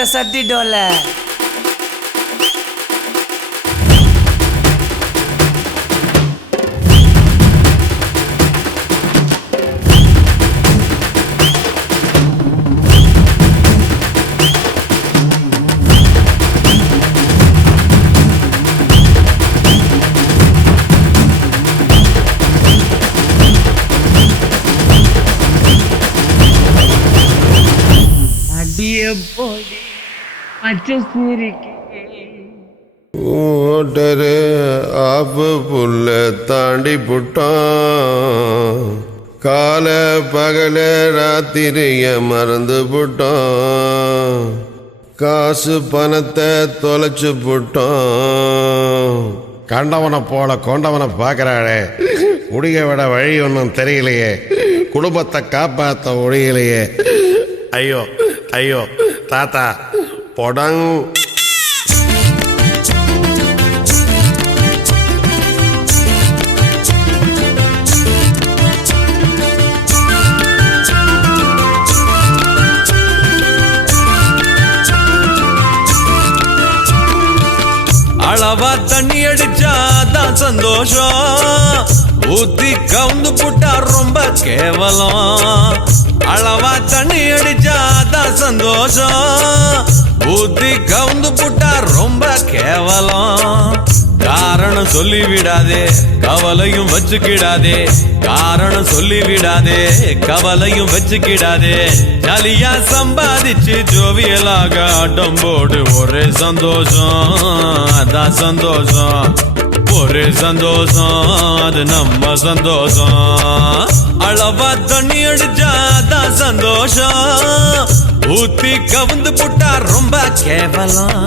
அந்த சட்டி டோல. ஓட்டரு ஆப்பு புல்ல தாண்டி புட்டான், கால பகல ராத்திரிய மறந்து புட்டான், காசு பணத்தை தொலைச்சு புட்டான். கண்டவனை போல கொண்டவனை பார்க்கறாளே, குடிய விட வழி ஒன்றும் தெரியலையே, குடும்பத்தை காப்பாற்ற ஒழியலையே. ஐயோ ஐயோ தாத்தா பொடங். அளவா தண்ணி அடிச்சாதான் சந்தோஷம், ஊத்தி கவுந்து புட்டா ரொம்ப கேவலம். அளவா தண்ணி அடிச்சாதான் சந்தோஷம், ஊத்தி கவுந்து புட்டா ரொம்ப கேவலம். காரணம் சொல்லி விடாதே கவலையும் வச்சுக்கிடாதே, காரணம் சொல்லி விடாதே கவலையும் வச்சுக்கிடாதே. ஜாலியா சம்பாதிச்சு ஜோவியலாக ஆட்டம் போடு, ஒரே சந்தோஷம் அதான் சந்தோஷம், ஒரே சந்தோஷம் அது நம்ம சந்தோஷம். அளவா தண்ணி அடிச்சாதான் சந்தோஷம், ஊத்தி கவுந்து புட்டா ரொம்ப கேவலம்.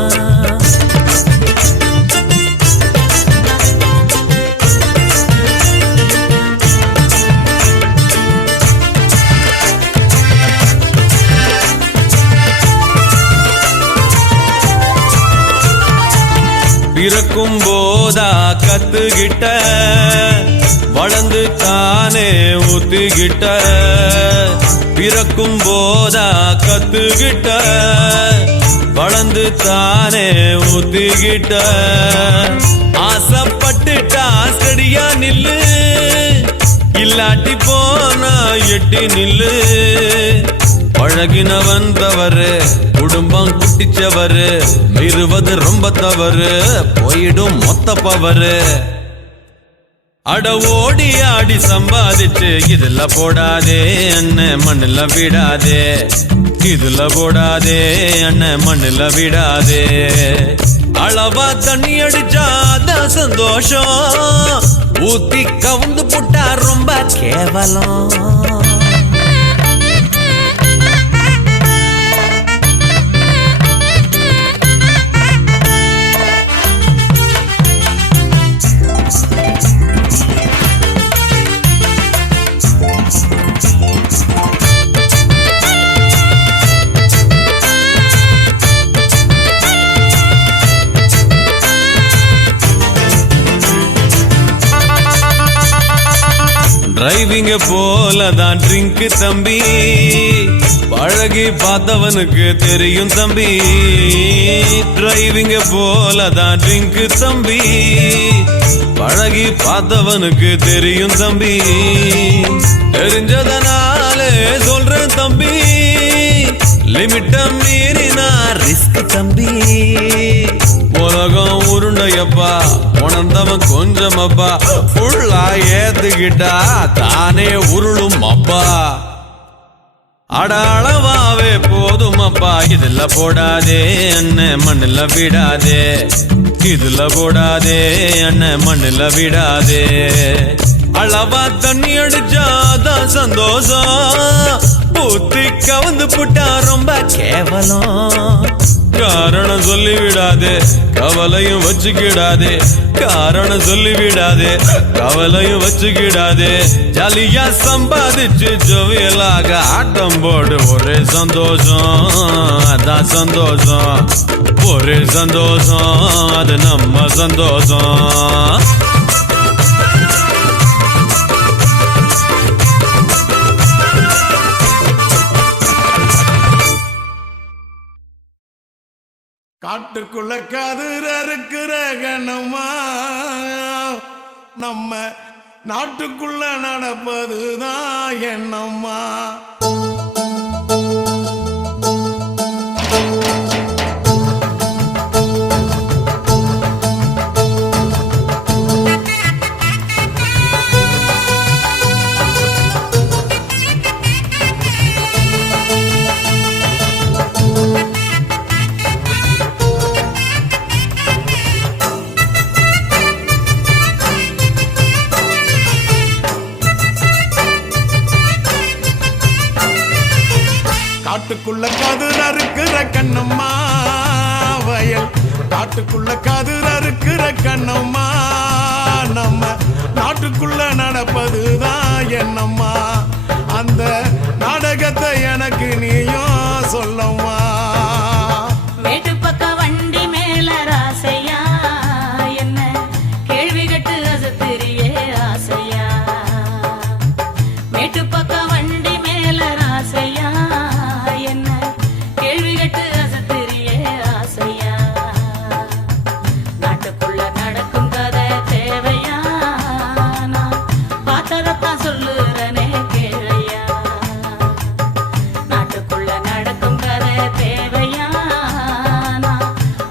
பிறக்கும் போதா கத்துக்கிட்ட, வளர்ந்து தானே ஊத்துக்கிட்ட. பிறக்கும் போதா கத்துக்கிட்ட, வளர்ந்து தானே ஊத்துக்கிட்ட. ஆசைப்பட்டுட்டா ஸ்டடியா நில்லு, இல்லாட்டி போனா எட்டி நில்லு. பழகினவன் தவறு, குடும்பம் குட்டிச்சவரு, மீறுவது ரொம்ப தவறு, போயிடும் மொத்த பவரு. அட ஓடி ஆடி சம்பாதிச்சு இதுல போடாதே அண்ணன் மண்ணுல விடாதே, இதுல போடாதே அண்ணன் மண்ணுல விடாதே. அளவா தண்ணி அடிச்சாதான் சந்தோஷம், ஊத்தி கவுந்து புட்டா ரொம்ப கேவலம். டிரைவிங்க போலதான் ட்ரிங்க் தம்பி, பழகி பார்த்தவனுக்கு தெரியும் தம்பி. டிரைவிங்க போலதான் ட்ரிங்க் தம்பி, பழகி பார்த்தவனுக்கு தெரியும் தம்பி. தெரிஞ்சதனாலே சொல்றேன் தம்பி, லிமிட்ட மீறினா ரிஸ்க் தம்பி. உலகம் உருண்டையப்பா உணர்ந்தவன் கொஞ்சம் அப்பா, ஃபுல்லா ஏத்துக்கிட்டா தானே உருளும் அப்பா. அடாளவாவே போதும் அப்பா, இதுல போடாதே அண்ணன் மண்ணுல விடாதே, இதுல போடாதே அண்ணன் மண்ணுல விடாதே. அளவா தண்ணி அடிச்சாதான் சந்தோஷம், ஊத்தி கவுந்து புட்டா ரொம்ப கேவலம். காரணம் சொல்லி விடாதே கவலையும் வச்சுக்கிடாதே, காரணம் சொல்லி விடாதே கவலையும் வச்சுக்கிடாதே. ஜாலியா சம்பாதிச்சு ஜோவியலாக ஆட்டம் போடு, ஒரே சந்தோஷம் அதான் சந்தோஷம், ஒரே சந்தோஷம் அது நம்ம சந்தோஷம். காட்டுக்குள்ள கதிர் அறுக்கிற கணமா நம்ம நாட்டுக்குள்ள நடப்பதுதான் என்னம்மா. காட்டுக்குள்ள கதிர் அறுக்கிற கண்ணம்மா வயல் காட்டுக்குள்ள கதிர் அறுக்கிற கண்ணம்மா நம்ம நாட்டுக்குள்ள நடப்பதுதான் என்னம்மா. அந்த நாடகத்தை எனக்கு நீயும் சொல்லம்மா. மேட்டு பக்க வண்டி மேல ராசையா என்ன கேள்வி கட்டு அசத்திரியே ஆசையா. மேட்டு பக்க வண்டி மேல ராசையா என்ன கேள்வி கட்டு அசத்திரியே ஆசையா. நாட்டுக்குள்ள நடக்கும் கதை தேவையா நான் பார்த்ததத்தான் சொல்லுறனே கேளையா. நாட்டுக்குள்ள நடக்கும் கதை தேவையா நான்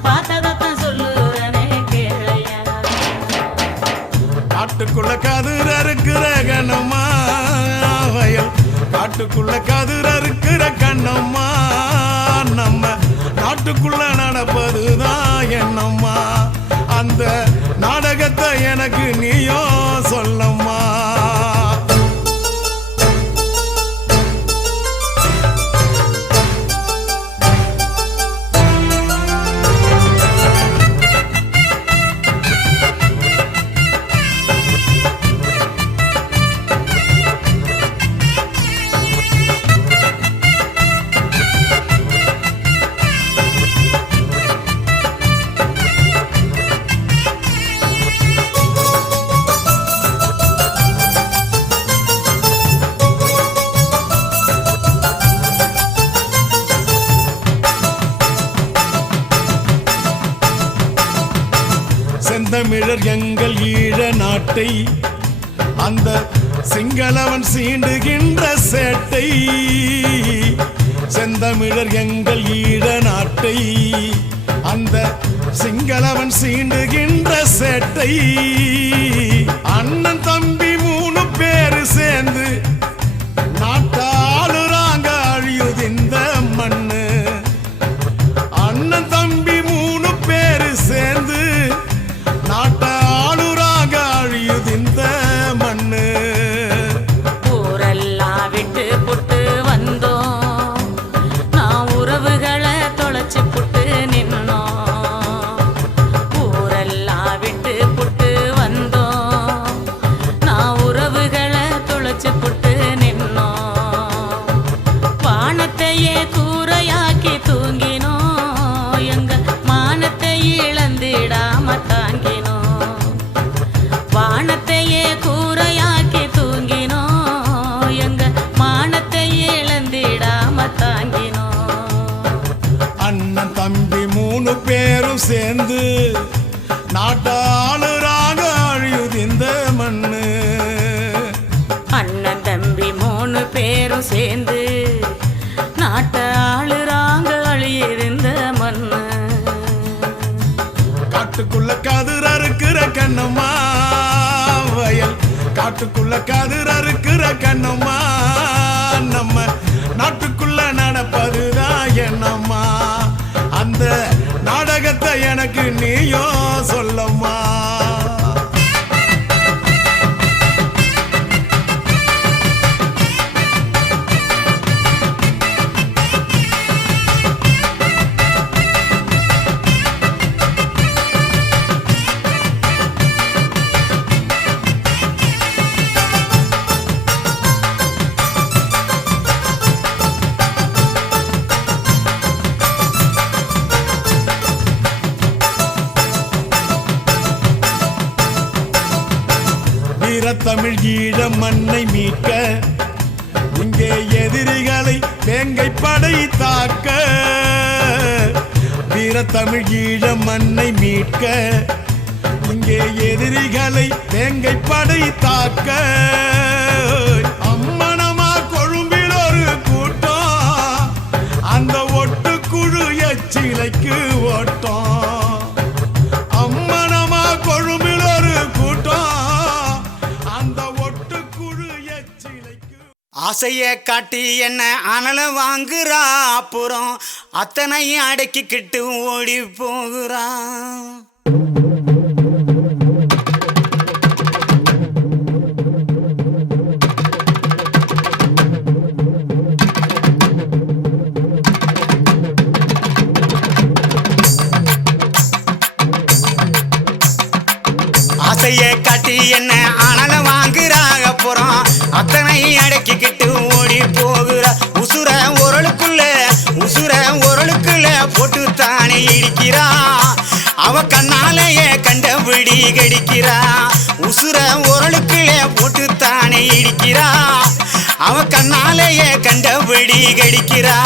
பார்த்ததத்தான் சொல்லுறனே கேளையா. காட்டுக்குள்ள கதிர் அறுக்கிற கண்ணம்மா வயல் காட்டுக்குள்ள கதிர் அறுக்கிற கண்ணம்மா நம்ம நாட்டுக்குள்ள நடப்பதுதான் என்னம்மா. அந்த நாடகத்தை எனக்கு நீயும் சொல்லம்மா. செந்தமிழர் எங்கள் ஈழ நாட்டை அந்த சிங்களவன் சீண்டுகின்ற சேட்டை. செந்தமிழர் எங்கள் ஈழ நாட்டை அந்த சிங்களவன் சீண்டுகின்ற சேட்டை. அண்ணன் தம்பி 3 பேரு சேர்ந்து நாட்டாளுறாங்க அழியுது இந்த மண்ணு. அண்ணன் தம்பி 3 பேரு சேர்ந்து நாட்டாளுறாங்க அழியுது இந்த மண்ணு. ஊரெல்லாம் விட்டு புட்டு வந்தோம் நான் உறவுகளை தொலைச்சு புட்டு நின்னோம். ஊரெல்லாம் விட்டு புட்டு வந்தோம் நான் உறவுகளை தொலைச்சு புட்டு நின்னோம். வானத்தையே கூரையாக்கி தூங்கினோம் எங்க மானத்தை இழந்திடாம தாங்கினோம். வானத்தையே கூரையாக்கி தூங்கினோம் எங்க மானத்தை இழந்திடாம தாங்கினோம். அண்ணன் தம்பி 3 பேரும் சேர்ந்து நாட்டாளுறாங்க அழியுது இந்த மண்ணு. அண்ணன் தம்பி 3 பேரும் சேர்ந்து நாட்டை ஆளுறாங்க அழியிருந்த மண்ணு. காட்டுக்குள்ள கதிர் அறுக்கிற கண்ணம்மா வயல் காட்டுக்குள்ள கதிர் அறுக்கிற கண்ணம்மா நம்ம நாட்டுக்குள்ள நடப்பதுதான் என்னம்மா. அந்த நாடகத்தை எனக்கு நீயும் சொல்லம்மா. வீரத்தமிழ் ஈழ மண்ணை மீட்க இங்கே எதிரிகளை வேங்கை படை தாக்க. வீர வீரத்தமிழ் ஈழ மண்ணை மீட்க இங்கே எதிரிகளை வேங்கை படை தாக்க அம்மனமா கொழும்பில் ஒரு கூட்டம் அந்த ஒட்டுக்குழு எச்சிலைக்கு ஓட்டம் அம்மனமா கொழும்பில் ஒரு கூட்டம் அந்த ஒட்டுக்குழு எச்சிலைக்கு ஆசைய காட்டி என்ன அனல வாங்குறா அப்புறம் அத்தனையும் அடக்கிக்கிட்டு ஓடி போகிறான் ஆசைய காட்டி என்ன அனல வாங்குறாங்க அப்புறம் அத்தனை அடக்கிக்கிட்டு ஓடி போகிற உசுர உரலுக்குள்ள போட்டு தானே இடிக்கிறா அவ கண்ணாலேயே கண்டபடி கடிக்கிறா உசுர உரலுக்குள்ள போட்டு தானே இடிக்கிறா அவ கண்ணாலேயே கண்டபடி கடிக்கிறா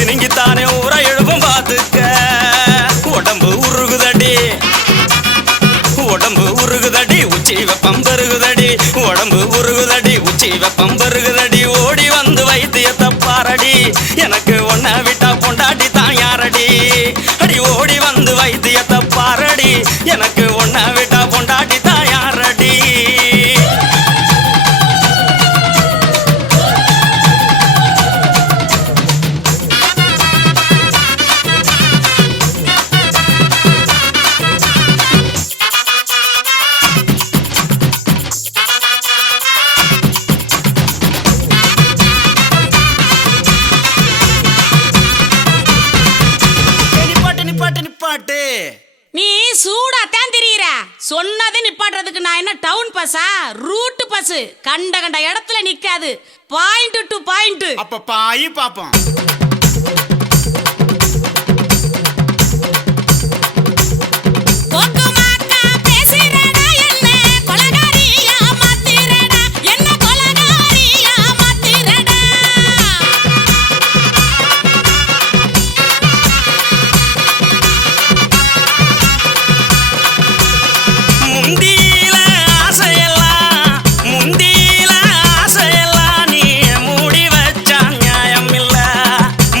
சினிங்கித்தானே ஊரை எழுப்பும் பாத்துக்க உடம்பு உருகுதடி உச்சி வெப்பம் பெருகுதடி உடம்பு உருகுதடி உச்சி வெப்பம் பெருகுதடி ஓடி வந்து வைத்தியத்தை பாரடி எனக்கு ஒன்ன விட்டா பொண்டாட்டி தான் யாரடி அடி ஓடி வந்து வைத்தியத்தை பாரடி எனக்கு ஒன்ன விட்டா பொண்டாட்டி தான் யாரடி நீ சூடாத்தான் தெரியுற சொன்னது நிப்பாட்டுறதுக்கு நான் என்ன டவுன் பஸ்ஸா ரூட் பஸ் கண்ட இடத்துல நிக்காது பாயிண்ட் டு பாயிண்ட் அப்ப பாய் பாப்போம்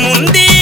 முந்தி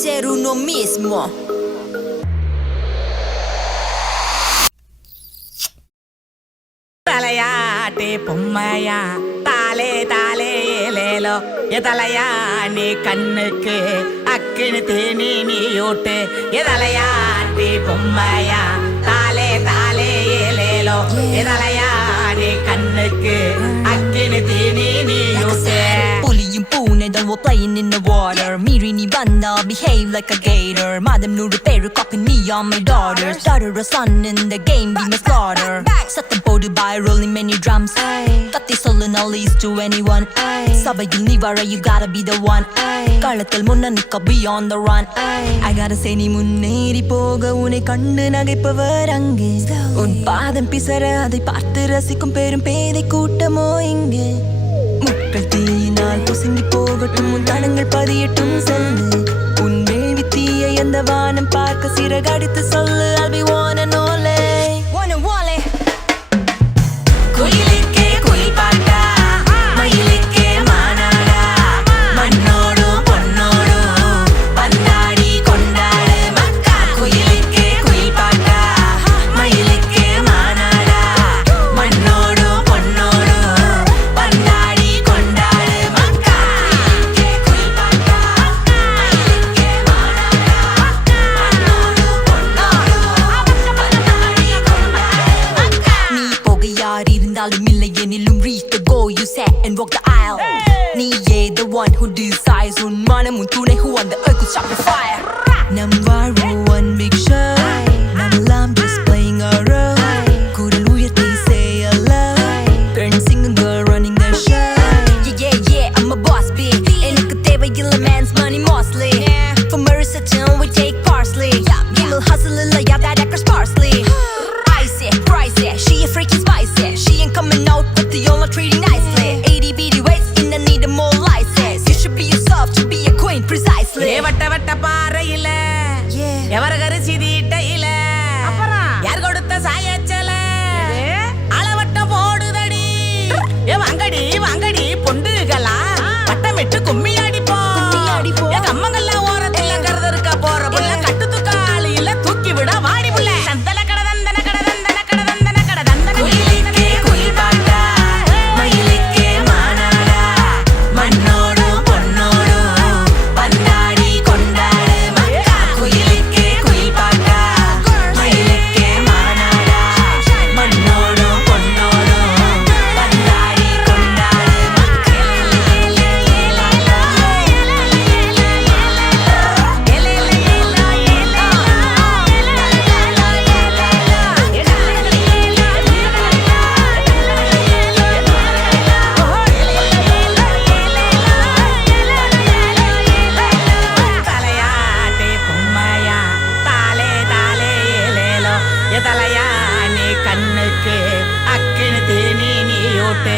ser uno mismo. தலையாட்டி பொம்மையா தாலே தாலே ஏலேலோ எதலையா நீ கண்ணுக்கு அக்கினு தேனி நீ ஓட்டு எதலையாட்டி பொம்மையா தாலே தாலே ஏலேலோ எதலையா நீ கண்ணுக்கு அக்கினு தேனி நீ ஓட்டு புலியும் பூனைகள் were playing in the water மீறி நீ வந்தா behave like a gator மாதம் 100 பேரு copy me on my daughters daughter or son in the game be my slaughter சத்தம் போடு by rolling many drums கத்தி சொல்லு no least to anyone சபையில் நீ வர you gotta be the one களத்தில் முன்ன நிக்க be on the run I gotta say நீ முன்னேறி போக உன்னை கண்டு நகைப்பவர் அங்கே உன் பாதம் பிசற அதை பார்த்து ரசிக்கும் பெரும் பேதை கூட்டமோ இங்கே முட்கள் தீயினால் பொசுங்கி போகட்டும் உன் தடங்கள் பதியட்டும் செல்லு உன் வேள்வி தீயை அந்த வானம் பார்க்க சிறகடித்து சொல்லு I'll be one and only குயிலுக்கே குயில் பாட்டா மயிலுக்கே மானாடா மண்ணோடும் பொன்னோடும் பந்தாடி கொண்டாடு மக்கா குயிலுக்கே குயில் பாட்டா மயிலுக்கே மானாடா மண்ணோடும் பொன்னோடும் பந்தாடி கொண்டாடு மக்கா குயிலுக்கே குயில் பாட்டா மயிலுக்கே மானாடா மண்ணோடும் பொன்னோடும் பந்தாடி கொண்டாடு மக்கா நீ போகையார் இருந்தாலும் இல்லை எனிலும் reach the goal you set and walk the aisle நீயே the one who decides உன் மனம் உன் துணை who on the earth could stop the fire நம் வாழ்வு one big show நம்மெல்லாம் just playing a role குரல் உயர்த்தி say hello turn singing girl running the show yeah I'm a boss bitch எனக்கு தேவையில்லை man's money mostly for Marissa Town we take parsley little hustle இல்லையா that acres parsley icy pricey she a freaking spicy she ain't coming out but the all are treating nicely 80 BD waist in the need more license you should be yourself to be a queen precisely வட்ட வட்ட பாறையில எவர் கரிசி தீட்டையில யார் கொடுத்த சாயச்சல அளவட்ட போடுதடி வாங்கடி வாங்கடி பொண்டுகளா வட்டமிட்டு கும்மி அடிப்போம் கம்மங்கல்ல ஓரத்துல கருது இருக்க போற புள்ள கட்டு துக்காளி இல்ல தூக்கி விட வாடி புள்ள சந்தன கடதந்தன கடதந்தன கடதந்தன கடதந்தன குயிலுக்கே குயில் பாட்டா மயிலுக்கே மானாடா மண்ணோடும் பொன்னோடும் பந்தாடி கொண்டாடு மக்கா குயிலுக்கே குயில் பாட்டா மயிலுக்கே மானாடா மண்ணோடும் பொன்னோடும் பந்தாடி கொண்டாடு மக்கா தலையாட்டி பொம்மையா தாலே தாலே ஏலேலோ எதலையா நீ கண்ணுக்கு அக்கினு தேனி நீ ஓட்டு